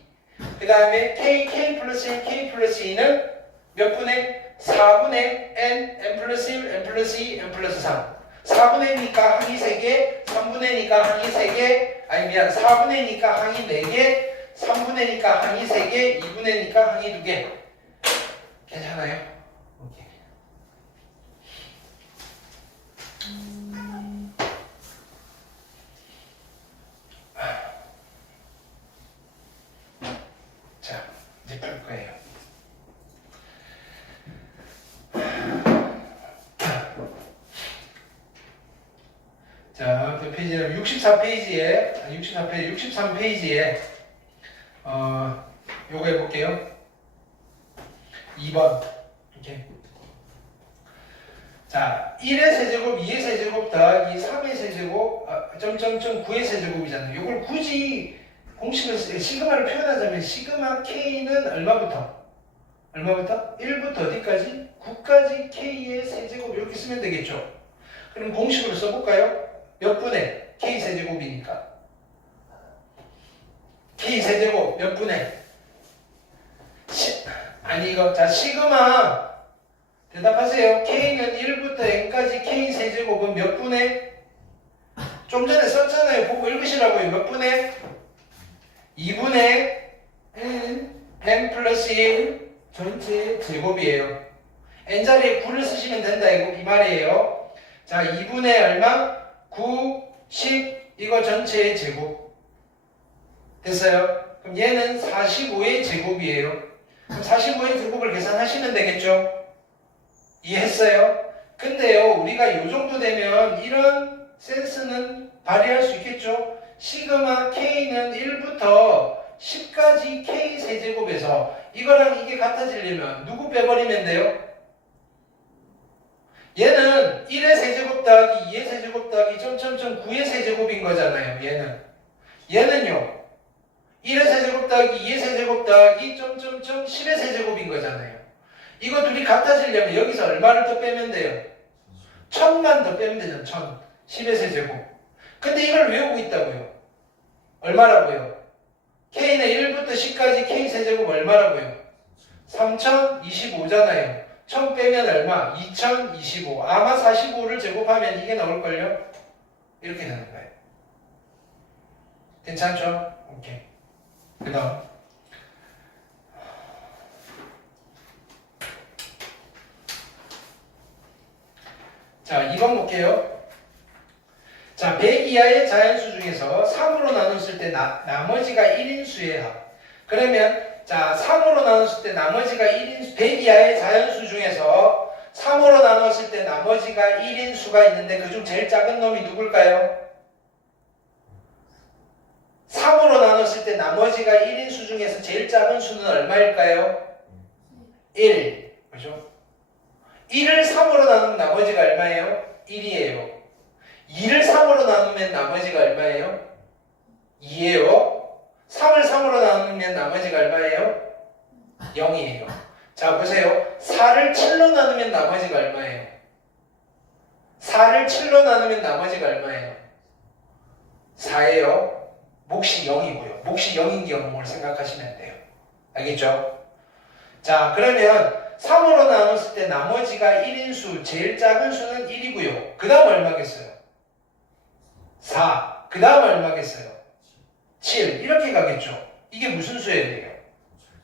그 다음에 k 플러스 1, k 플러스 2는 몇 분의? 4분의 n, n 플러스 1, n 플러스 2, n 플러스 3. 4분의니까 항이 3개, 3분의니까 항이 3개, 아니 미안, 4분의니까 항이 4개, 3분의니까 항이 3개, 2분의니까 항이 2개. 괜찮아요? 오케이. 자, 이제 풀 거예요. 자, 그 페이지는 64페이지에, 64페이지, 63페이지에, 요거 해볼게요. 2번. 이렇게. 자, 1의 세제곱, 2의 세제곱 더하기 3의 세제곱, 점점점 9의 세제곱이잖아요. 요걸 굳이 공식을, 시그마를 표현하자면, 시그마 K는 얼마부터? 얼마부터? 1부터 어디까지? 9까지 K의 세제곱 이렇게 쓰면 되겠죠. 그럼 공식으로 써볼까요? 몇 분의? K 세제곱이니까. K 세제곱 몇 분의? 아니 이거 자 시그마 대답하세요. K는 1부터 n까지 K 세제곱은 몇 분의? 좀 전에 썼잖아요. 보고 읽으시라고요. 몇 분의? 2분의 n 플러스 1 전체 제곱이에요. n자리에 9를 쓰시면 된다 이 말이에요. 자 2분의 얼마? 9, 10 이거 전체의 제곱 됐어요? 그럼 얘는 45의 제곱이에요. 그럼 45의 제곱을 계산하시면 되겠죠? 이해했어요? 근데요 우리가 요 정도 되면 이런 센스는 발휘할 수 있겠죠? 시그마 K는 1부터 10까지 K 세제곱에서 이거랑 이게 같아지려면 누구 빼버리면 돼요? 얘는 1의 세제곱 더하기 2의 세제곱 더하기 점점점 9의 세제곱인 거잖아요. 얘는요 1의 세제곱 더하기 2의 세제곱 더하기 점점점 10의 세제곱인 거잖아요. 이거 둘이 같아지려면 여기서 얼마를 더 빼면 돼요? 1000만 더 빼면 되죠. 1000 10의 세제곱. 근데 이걸 외우고 있다고요. 얼마라고요? K는 1부터 10까지 K 세제곱 얼마라고요? 3025잖아요. 1000 빼면 얼마? 2025. 아마 45를 제곱하면 이게 나올걸요? 이렇게 되는 거예요. 괜찮죠? 오케이. 그 다음. 자, 2번 볼게요. 자, 100 이하의 자연수 중에서 3으로 나눴을 때 나머지가 1인수의 합. 그러면 자, 3으로 나눴을 때 나머지가 1인수, 100 이하의 자연수 중에서 3으로 나눴을 때 나머지가 1인수가 있는데 그중 제일 작은 놈이 누굴까요? 3으로 나눴을 때 나머지가 1인수 중에서 제일 작은 수는 얼마일까요? 1. 그죠? 1을 3으로 나누면 나머지가 얼마예요? 1이에요. 2를 3으로 나누면 나머지가 얼마예요? 2예요. 3을 3으로 나누면 나머지가 얼마예요? 0이에요. 자 보세요. 4를 7로 나누면 나머지가 얼마예요? 4를 7로 나누면 나머지가 얼마예요? 4예요. 몫이 0이고요. 몫이 0인 경우를 생각하시면 돼요. 알겠죠? 자 그러면 3으로 나눴을 때 나머지가 1인수 제일 작은 수는 1이고요. 그 다음 얼마겠어요? 4. 그 다음 얼마겠어요? 7. 이렇게 가겠죠. 이게 무슨 수열이에요?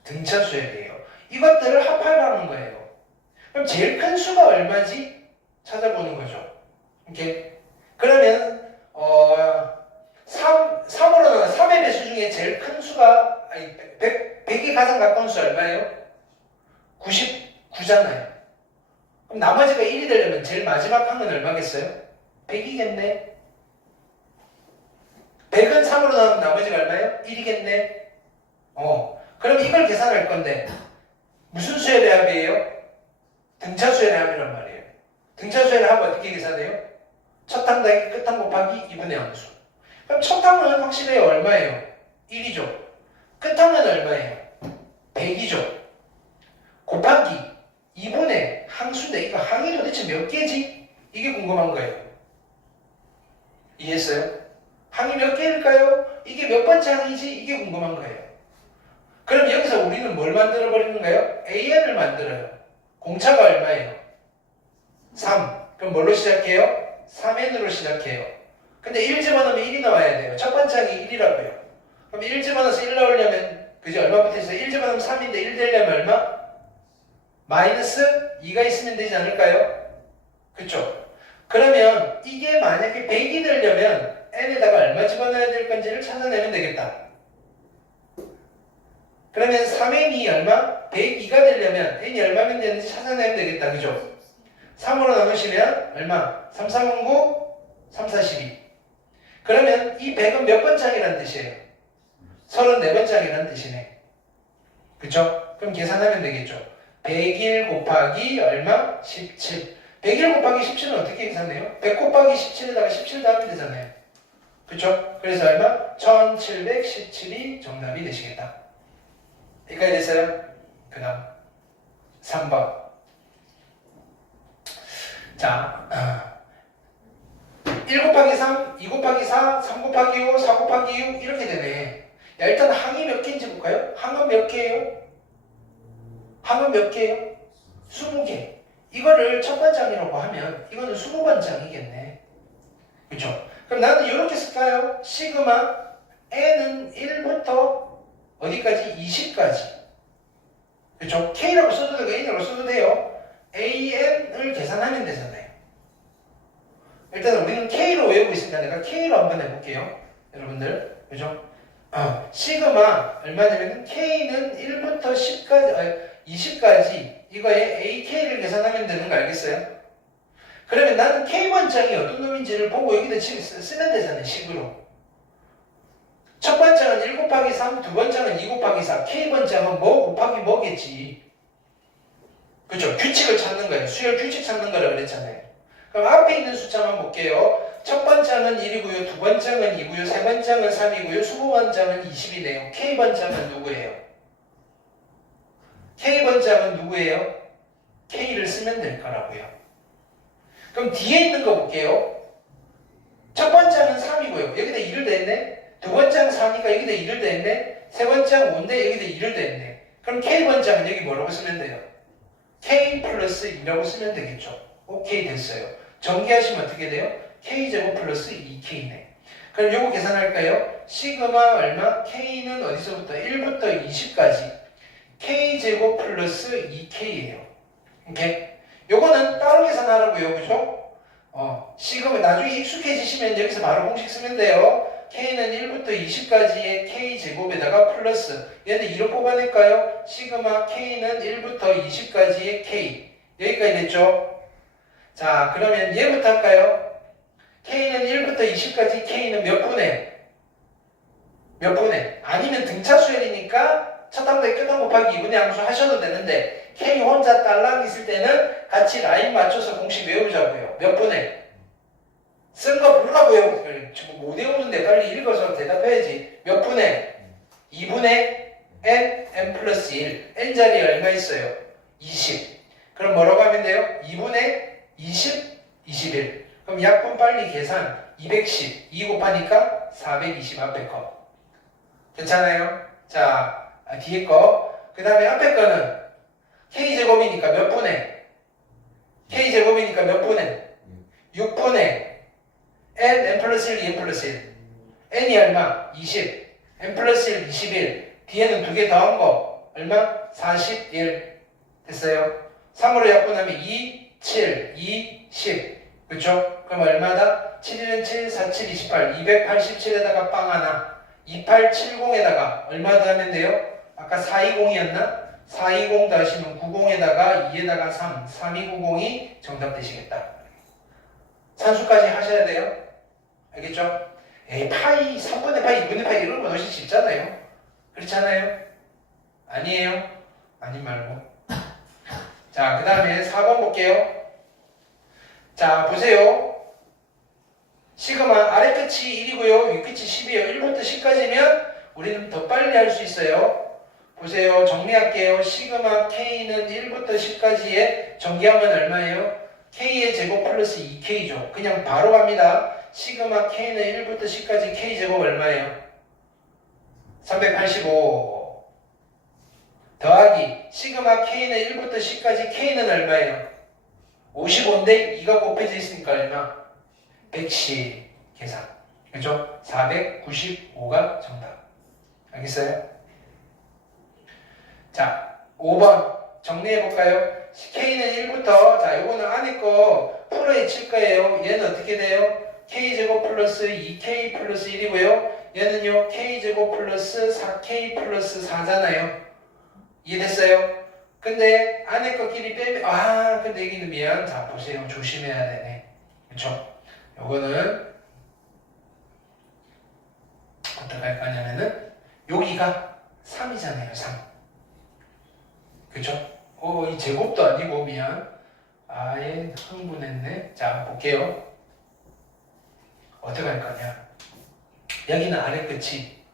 등차 수열이에요. 이것들을 합하라는 거예요. 그럼 제일 큰 수가 얼마지? 찾아보는 거죠. 오케이? 그러면 3으로 나눠 3의 배수 중에 제일 큰 수가 100이 가장 가까운 수 얼마예요? 99잖아요. 그럼 나머지가 1이 되려면 제일 마지막 항은 얼마겠어요? 100이겠네. 100은 3으로 나오면 나머지가 얼마예요? 1이겠네. 그럼 이걸 계산할 건데 무슨 수의 대합이에요? 등차수의 대합이란 말이에요. 등차수의 대합 어떻게 계산해요? 첫 항 더하기 끝 항 곱하기 2분의 함수. 그럼 첫 항은 확실해요. 얼마예요? 1이죠. 끝 항은 얼마예요? 100이죠. 곱하기 2분의 항수인데 이거 항이 도대체 몇 개지? 이게 궁금한 거예요. 이해했어요? 항이 몇 개일까요? 이게 몇 번째 항이지? 이게 궁금한 거예요. 그럼 여기서 우리는 뭘 만들어 버리는 거예요? AN을 만들어요. 공차가 얼마예요? 3. 그럼 뭘로 시작해요? 3N으로 시작해요. 근데 1 집어넣으면 1이 나와야 돼요. 첫 번째 항이 1이라고요. 그럼 1 집어넣어서 1 나오려면 그죠? 얼마 붙어있어요? 1 집어넣으면 3인데 1 되려면 얼마? 마이너스 2가 있으면 되지 않을까요? 그쵸? 그러면 이게 만약에 100이 되려면 n에다가 얼마 집어넣어야 될 건지를 찾아내면 되겠다. 그러면 3n이 얼마? 102가 되려면 n이 얼마면 되는지 찾아내면 되겠다. 그죠? 3으로 나누시면 얼마? 3, 3은 9, 3, 4, 12. 그러면 이 100은 몇 번째 항이라는 뜻이에요? 34번째 항이라는 뜻이네. 그쵸? 그럼 계산하면 되겠죠. 101 곱하기 얼마? 17. 101 곱하기 17은 어떻게 계산해요? 100 곱하기 17에다가 17 더하면 되잖아요. 그쵸? 그래서 얼마? 1717이 정답이 되시겠다. 여기까지 됐어요? 그 다음 3번. 자, 1 곱하기 3, 2 곱하기 4, 3 곱하기 5, 4 곱하기 6 이렇게 되네. 야, 일단 항이 몇 개인지 볼까요? 항은 몇 개예요? 항은 몇 개예요? 20개. 이거를 첫 번째 항이라고 하면 이거는 20번째 항이겠네. 그렇죠? 그럼 나는 이렇게 쓸까요? 시그마 n은 1부터 어디까지? 20까지. 그렇죠? k라고 써도 되고 n이라고 써도 돼요. an을 계산하면 되잖아요. 일단 우리는 k로 외우고 있으니까 내가 k로 한번 해볼게요. 여러분들. 그죠? 시그마 얼마냐면 k는 1부터 10까지 20까지 이거에 ak를 계산하면 되는 거 알겠어요? 그러면 나는 k번장이 어떤 놈인지를 보고 여기다 쓰면 되잖아요. 식으로. 첫 번장은 1 곱하기 3, 두 번장은 2 곱하기 4. k번장은 뭐 곱하기 뭐겠지. 그죠? 규칙을 찾는 거예요. 수열 규칙 찾는 거라 그랬잖아요. 그럼 앞에 있는 숫자만 볼게요. 첫 번장은 1이고요. 두 번장은 2고요. 세 번장은 3이고요. 20번장은 20이네요. k번장은 누구예요? k번장은 누구예요? k를 쓰면 될 거라고요. 그럼 뒤에 있는 거 볼게요. 첫 번장은 3이고요. 여기다 2를 더했네. 두 번장 4니까 여기다 2를 더했네. 세 번장 5인데 여기다 2를 더했네. 그럼 k번장은 여기 뭐라고 쓰면 돼요? k 플러스 2라고 쓰면 되겠죠. 오케이 됐어요. 전개하시면 어떻게 돼요? k제곱 플러스 2k네. 그럼 요거 계산할까요? 시그마 얼마? k는 어디서부터? 1부터 20까지 k제곱 플러스 2k예요. 오케이? 요거는 따로 계산하라고요. 그죠? 시그마 나중에 익숙해지시면 여기서 바로 공식 쓰면 돼요. k는 1부터 20까지의 k제곱에다가 플러스 얘는 2로 뽑아낼까요? 시그마 k는 1부터 20까지의 k 여기까지 됐죠? 자 그러면 얘부터 할까요? k는 1부터 20까지 k는 몇 분의? 몇 분의? 아니면 등차수열이니까 첫 항에 끝항 곱하기 2분의 함수 하셔도 되는데 k 혼자 딸랑 있을 때는 같이 라인 맞춰서 공식 외우자고요. 몇 분의? 쓴 거 부르라고요. 지금 못 외우는데 빨리 읽어서 대답해야지. 몇 분의? 2분의 n 플러스 1. n자리에 얼마 있어요? 20. 그럼 뭐라고 하면 돼요? 2분의 20, 21. 그럼 약분 빨리 계산. 210. 2 곱하니까 420 앞에 거. 괜찮아요? 자, 뒤에 거. 그 다음에 앞에 거는 k제곱이니까 몇 분의? k제곱이니까 몇 분의? 6분의 n 플러스 1, n 플러스 1. n이 얼마? 20. n 플러스 1, 21. 뒤에는 두 개 더한 거. 얼마? 41. 됐어요? 3으로 약분하면 2, 7, 2, 10. 그쵸? 그럼 얼마다? 7은 7, 4, 7, 28. 287에다가 빵 하나. 2870에다가 얼마 더하면 돼요? 아까 420이었나? 420 더하시면 90에다가 2에다가 3, 3290이 정답 되시겠다. 산수까지 하셔야 돼요. 알겠죠? 에이 파이 3분의 파이 2분의 파이 이런 거 넣으실 수 있잖아요. 그렇잖아요? 아니에요? 아니 말고. 자, 그 다음에 4번 볼게요. 자, 보세요. 시그마 아래 끝이 1이고요. 위 끝이 10이에요. 1부터 10까지면 우리는 더 빨리 할 수 있어요. 보세요. 정리할게요. 시그마 K는 1부터 10까지에 전개하면 얼마예요? K의 제곱 플러스 2K죠. 그냥 바로 갑니다. 시그마 K는 1부터 10까지 K제곱 얼마예요? 385 더하기 시그마 K는 1부터 10까지 K는 얼마예요? 55인데 2가 곱해져 있으니까 얼마? 110 계산. 그죠? 495가 정답. 알겠어요? 자, 5번 정리해볼까요? K는 1부터, 자, 요거는 안에 거 풀어에 칠 거예요. 얘는 어떻게 돼요? K제곱 플러스 2K 플러스 1이고요. 얘는요, K제곱 플러스 4K 플러스 4잖아요. 이해됐어요? 근데 안에 거끼리 빼면, 근데 여기는 미안. 자, 보세요. 조심해야 되네. 그쵸? 요거는 어떻게 할 거냐면은, 여기가 3이잖아요, 3. 그쵸? 이 제곱도 아니고 미안. 아예 흥분했네. 자, 볼게요. 어떻게 할 거냐? 여기는 아래 끝이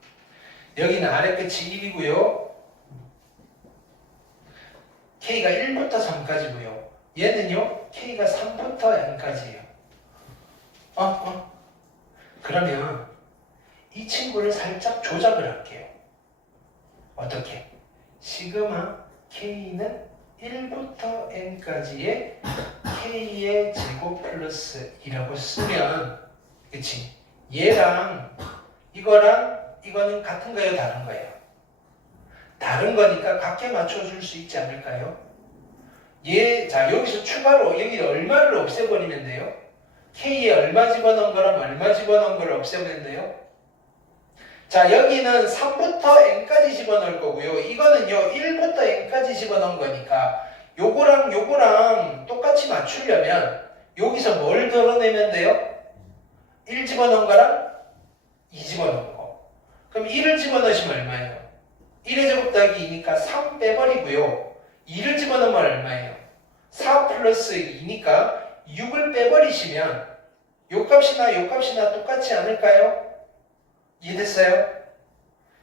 1이고요. K가 1부터 3까지고요. 얘는요, K가 3부터 n까지예요. 그러면 이 친구를 살짝 조작을 할게요. 어떻게? 시그마 K는 1부터 n까지의 K의 제곱 플러스 2라고 쓰면, 그치? 얘랑 이거는 같은 거예요, 다른 거예요? 다른 거니까 같게 맞춰줄 수 있지 않을까요? 자, 여기서 추가로 여기 얼마를 없애버리면 돼요? K에 얼마 집어넣은 거랑 얼마 집어넣은 거를 없애면 돼요? 자, 여기는 3부터 n까지 집어넣을 거고요. 이거는요, 1부터 n까지 집어넣은 거니까 요거랑 똑같이 맞추려면 여기서 뭘 덜어내면 돼요? 1 집어넣은 거랑 2 집어넣은 거. 그럼 1을 집어넣으시면 얼마예요? 1의 제곱 더하기 2니까 3 빼버리고요. 2를 집어넣으면 얼마예요? 4 플러스 2니까 6을 빼버리시면 요 값이나 똑같지 않을까요? 이해됐어요?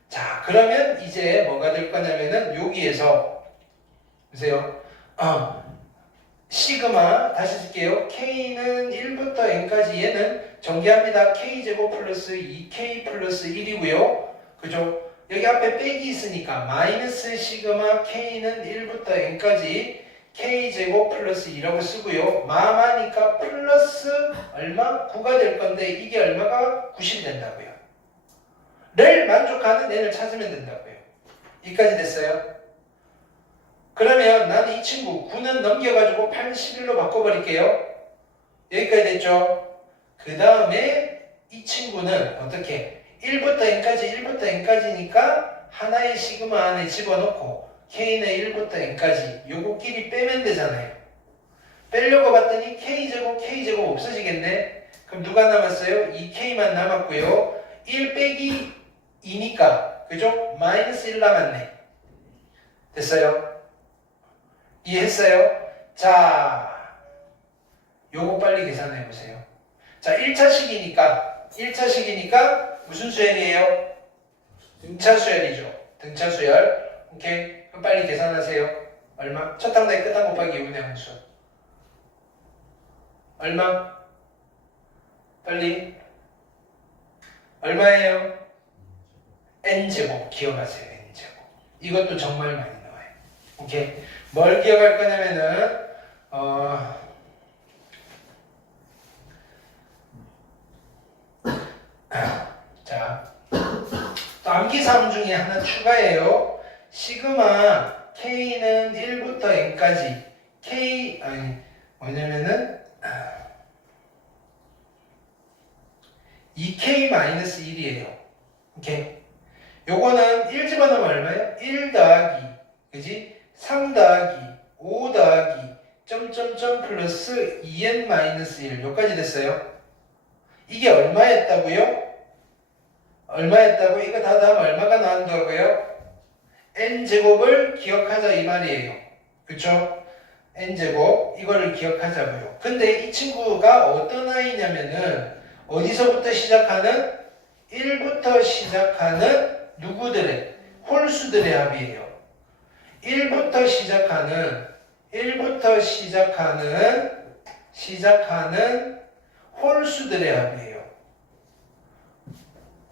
자, 그러면 이제 뭐가 될 거냐면은 여기에서 보세요. 시그마 다시 쓸게요. K는 1부터 n까지 얘는 전개합니다. K제곱 플러스 2K 플러스 1이고요. 그죠? 여기 앞에 빼기 있으니까 마이너스 시그마 K는 1부터 n까지 K제곱 플러스 2라고 쓰고요. 마마니까 플러스 얼마? 9가 될 건데 이게 얼마가? 90이 된다고요. 를 만족하는 n을 찾으면 된다고요. 여기까지 됐어요? 그러면 나는 이 친구 9는 넘겨가지고 81로 바꿔버릴게요. 여기까지 됐죠? 그 다음에 이 친구는 어떻게? 1부터 n까지니까 하나의 시그마 안에 집어넣고 K는 1부터 n까지 요거끼리 빼면 되잖아요. 빼려고 봤더니 K제곱 없어지겠네? 그럼 누가 남았어요? 2K만 남았고요. 1 빼기 2니까 그죠? 마이너스 1 남았네. 됐어요? 이해했어요? 자, 요거 빨리 계산해 보세요. 자, 1차식이니까 무슨 수열이에요? 등차 수열이죠. 등차 수열. 오케이. 그럼 빨리 계산하세요. 얼마? 첫 항 더하기 끝 항 곱하기 2분의 항수. 얼마? 빨리. 얼마예요? n제곱. 기억하세요. n제곱. 이것도 정말 많이 나와요. 오케이. 뭘 기억할 거냐면은 자, 또 암기사항 중에 하나 추가해요. 시그마 K는 1부터 n까지 뭐냐면은 2K-1이에요. 오케이. 요거는 1 집어넣으면 얼마예요? 1 더하기 그지? 3 더하기 5 더하기 점점점 플러스 2n-1 요까지 됐어요. 이게 얼마였다고요? 얼마였다고? 이거 다 더하면 얼마가 나온다고요? n제곱을 기억하자 이 말이에요. 그쵸? n제곱 이거를 기억하자고요. 근데 이 친구가 어떤 아이냐면은 어디서부터 시작하는? 1부터 시작하는 누구들의? 홀수들의 합이에요. 1부터 시작하는 홀수들의 합이에요.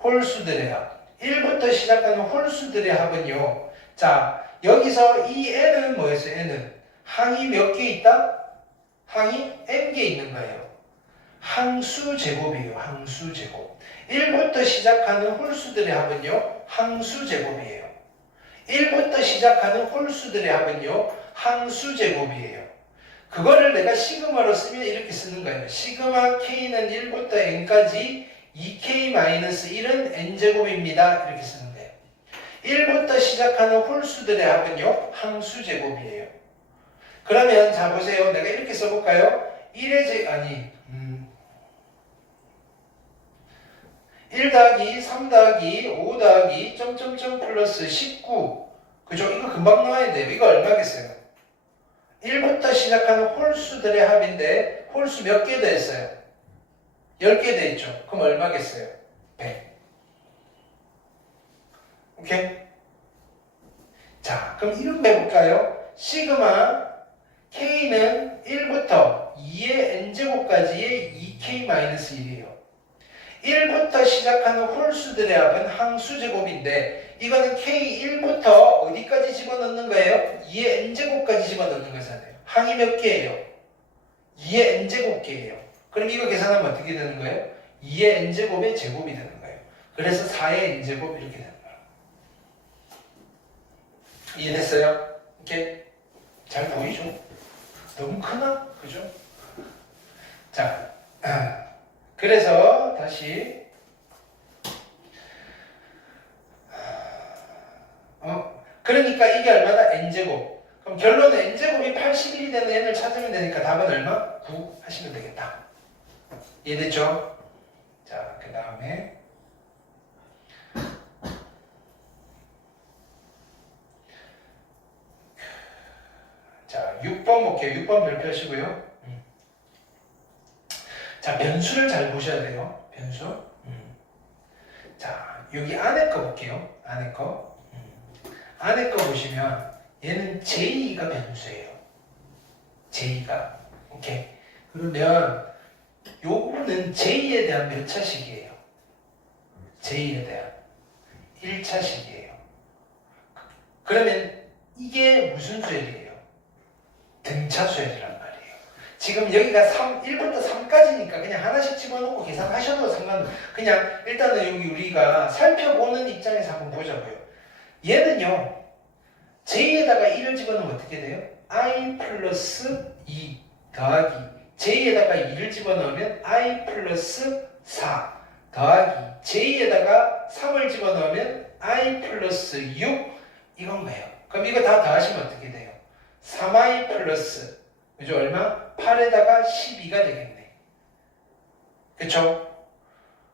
홀수들의 합. 1부터 시작하는 홀수들의 합은요. 자, 여기서 이 n은 뭐였어요? n은 항이 몇 개 있다? 항이 n개 있는 거예요. 항수 제곱이에요. 항수 제곱. 1부터 시작하는 홀수들의 합은요. 항수 제곱이에요. 1부터 시작하는 홀수들의 합은요. 항수 제곱이에요. 그거를 내가 시그마로 쓰면 이렇게 쓰는 거예요. 시그마 k는 1부터 n까지 2k-1은 n제곱입니다. 이렇게 쓰는 거예요. 1부터 시작하는 홀수들의 합은요. 항수 제곱이에요. 그러면 자 보세요. 내가 이렇게 써볼까요? 1 더하기 3 더하기 5 더하기 점점점 플러스 19. 그죠? 이거 금방 나와야 돼요. 이거 얼마겠어요? 1부터 시작하는 홀수들의 합인데 홀수 몇 개 더 했어요? 10개 더 있죠? 그럼 얼마겠어요? 100. 오케이? 자, 그럼 이런 거 해볼까요? 시그마 k는 1부터 2의 n제곱까지의 2k-1이에요. 1부터 시작하는 홀수들의 합은 항수제곱인데 이거는 k1부터 어디까지 집어넣는 거예요? 2의 n제곱까지 집어넣는 거잖아요. 항이 몇 개예요? 2의 n제곱 개예요. 그럼 이거 계산하면 어떻게 되는 거예요? 2의 n제곱의 제곱이 되는 거예요. 그래서 4의 n제곱 이렇게 되는 거예요. 이해됐어요? 오케이? 잘 보이죠? 너무 크나? 그죠? 자, 그래서 다시 그러니까 이게 얼마나? n제곱. 그럼 결론은 n제곱이 81이 되는 n을 찾으면 되니까 답은 얼마? 9 하시면 되겠다. 이해됐죠? 자, 그 다음에 자, 6번 볼게요. 6번 별표하시고요. 자, 변수를 잘 보셔야 돼요. 변수. 자, 여기 안에 거 볼게요. 안에 거. 안에 거 보시면 얘는 J가 변수예요. J가. 오케이. 그러면 요거는 J에 대한 몇 차식이에요? J에 대한 1차식이에요. 그러면 이게 무슨 수열이에요? 등차수열이란 말이에요. 지금 여기가 1부터 3까지니까 그냥 하나씩 집어넣고 계산하셔도 상관없어요. 그냥 일단은 여기 우리가 살펴보는 입장에서 한번 보자고요. 얘는요. J에다가 1을 집어넣으면 어떻게 돼요? I 플러스 2 더하기 J에다가 2를 집어넣으면 I 플러스 4 더하기 J에다가 3을 집어넣으면 I 플러스 6 이건 거예요. 그럼 이거 다 더하시면 어떻게 돼요? 3i 플러스 그죠? 얼마? 8에다가 12가 되겠네. 그쵸?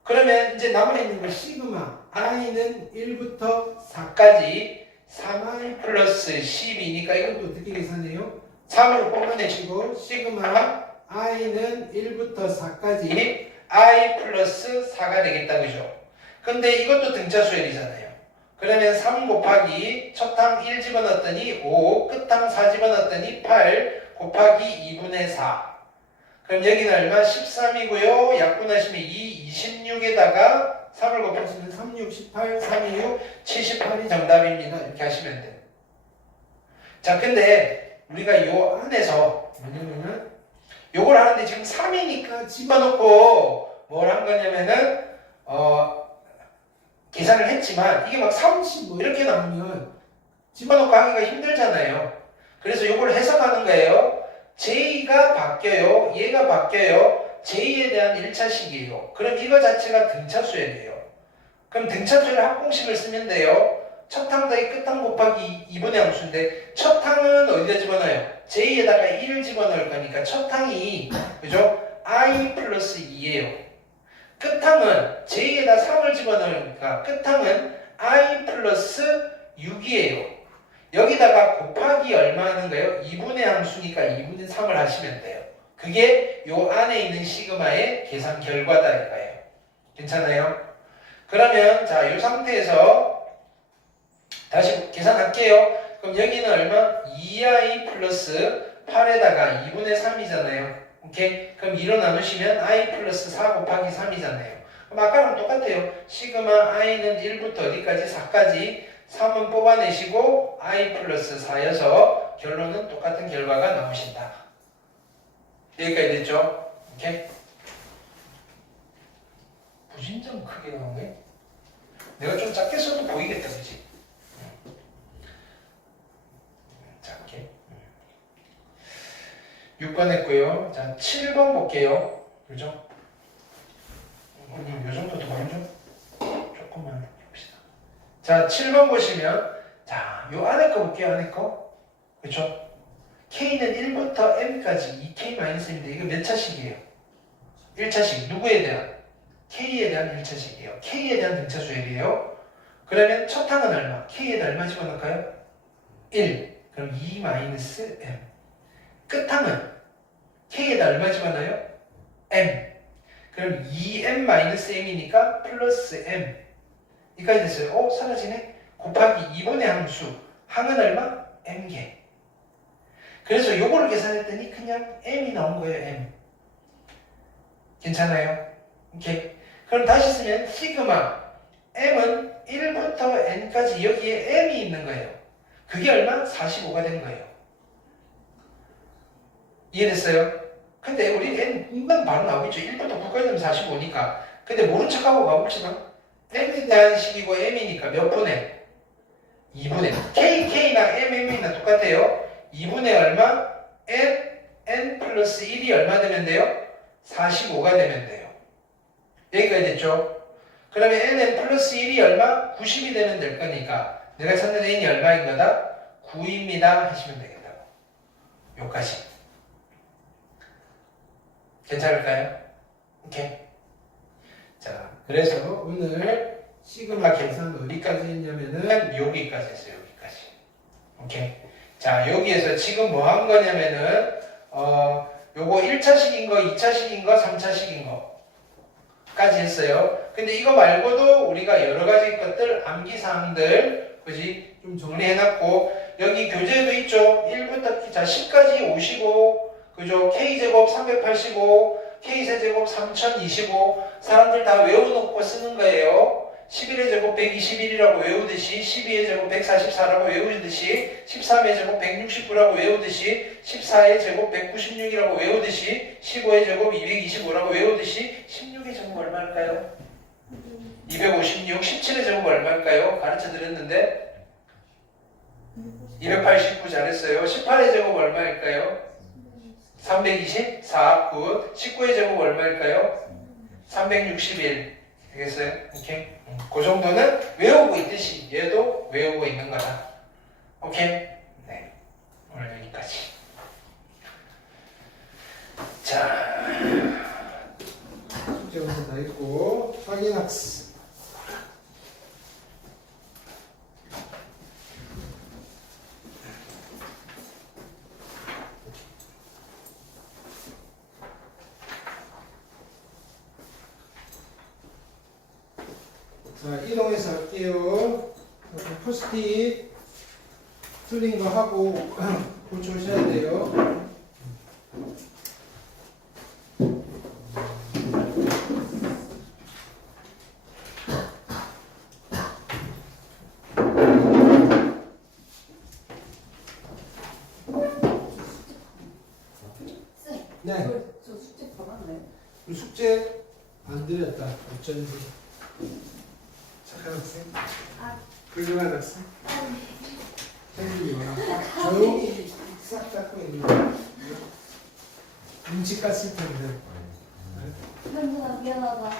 그러면 이제 남아있는 거 시그마 i는 1부터 4까지 3i 플러스 12니까 이것도 어떻게 계산해요? 3으로 뽑아내시고 시그마 i는 1부터 4까지 i 플러스 4가 되겠다. 그죠? 근데 이것도 등차수열이잖아요. 그러면 3 곱하기 첫항 1 집어넣었더니 5, 끝항 4 집어넣었더니 8 곱하기 2분의 4. 그럼 여기는 얼마? 13이고요. 약분하시면 2, 26에다가 3을 곱하시면 3, 6, 18, 3, 2, 6, 78이 정답입니다. 이렇게 하시면 돼요. 자, 근데 우리가 요 안에서 뭐냐면은 요걸 하는데 지금 3이니까 집어넣고 뭘 한 거냐면은 계산을 했지만 이게 막 30 뭐 이렇게 나오면 집어넣고 하기가 힘들잖아요. 그래서 요걸 해석하는 거예요. J가 바뀌어요. 얘가 바뀌어요. J에 대한 1차식이에요. 그럼 이거 자체가 등차수열이에요. 그럼 등차수열 합공식을 쓰면 돼요. 첫 항 더하기 끝항 곱하기 2분의 함수인데 첫 항은 어디다 집어넣어요? J에다가 1을 집어넣을 거니까 첫 항이 그죠? I 플러스 2예요. 끝항은 J에다 3을 집어넣으니까 끝항은 I 플러스 6이에요. 여기다가 곱하기 얼마 하는 거예요? 2분의 함수니까 2분의 3을 하시면 돼요. 그게 요 안에 있는 시그마의 계산 결과다 이거예요. 괜찮아요? 그러면 자, 이 상태에서 다시 계산할게요. 그럼 여기는 얼마? 2i 플러스 8에다가 2분의 3이잖아요. 오케이? 그럼 2로 나누시면 i 플러스 4 곱하기 3이잖아요. 그럼 아까랑 똑같아요. 시그마 i는 1부터 어디까지? 4까지 3은 뽑아내시고 i 플러스 4여서 결론은 똑같은 결과가 나오신다. 여기까지 됐죠? 오케이? 부진점 크게 나오네? 내가 좀 작게 써도 보이겠다, 그치? 작게. 6번 했고요. 자, 7번 볼게요. 그죠? 요 정도 더 해줘? 조금만 해봅시다. 자, 7번 보시면, 자, 요 안에 거 볼게요, 안에 거. 그쵸? K는 1부터 M까지 2K-M인데, 이거 몇 차식이에요? 1차식. 누구에 대한? K에 대한 1차식이에요. K에 대한 등차 수열이에요. 그러면 첫 항은 얼마? K에다 얼마 집어넣을까요? 1. 그럼 2-M. 끝항은 K에다 얼마 집어넣어요? M. 그럼 2M-M이니까 플러스 M. 여기까지 됐어요. 사라지네? 곱하기 2분의 함수. 항은 얼마? M개. 그래서 요거를 계산했더니 그냥 M이 나온 거예요. M. 괜찮아요? 오케이. 그럼 다시 쓰면 시그마 M은 1부터 N까지 여기에 M이 있는 거예요. 그게 얼마? 45가 된 거예요. 이해됐어요? 근데 우리 N 인간 바로 나오겠죠. 1부터 9까지 되면 45니까. 근데 모른 척하고 가봅시다. M에 대한 식이고 M이니까 몇 분의? 2분의. K나 MM이나 똑같아요. 2분의 얼마? N 플러스 1이 얼마 되면 돼요? 45가 되면 돼요. 여기까지 됐죠? 그러면 N은 플러스 1이 얼마? 90이 되면 될 거니까 내가 찾는 N이 얼마인 거다? 9입니다 하시면 되겠다고. 요까지. 괜찮을까요? 오케이. 자, 그래서 오늘 시그마 계산 어디까지 했냐면은 여기까지 했어요. 여기까지. 오케이. 자, 여기에서 지금 뭐 한 거냐면은 요거 1차식인 거, 2차식인 거, 3차식인 거까지 했어요. 근데 이거 말고도 우리가 여러 가지 것들, 암기사항들, 그지? 좀 정리해놨고, 여기 교재도 있죠? 1부터, 자, 10까지 55, 그죠? K제곱 385, K세제곱 3025, 사람들 다 외워놓고 쓰는 거예요. 11의 제곱 121이라고 외우듯이, 12의 제곱 144라고 외우듯이, 13의 제곱 169라고 외우듯이, 14의 제곱 196이라고 외우듯이, 15의 제곱 225라고 외우듯이, 16의 제곱 얼마일까요? 256, 17의 제곱 얼마일까요? 가르쳐 드렸는데 289 잘했어요. 18의 제곱 얼마일까요? 324, 굿. 19의 제곱 얼마일까요? 361. 되겠어요? 오케이? 그 정도는 외우고 있듯이 얘도 외우고 있는 거다. 오케이? 네. 오늘 여기까지. 자, 숙제 우선 다 있고 확인학습. 자, 이동해서 할게요. 포스트잇 틀린 거 하고 고쳐오셔야 돼요. 네. 저 숙제 받았나요? 숙제 안 드렸다. 어쩐지. 착한 학생? 훌륭한 학생? 팬들이 워낙 조용히 싹 닦고 있는 눈치 깠을 텐데. 미안하다.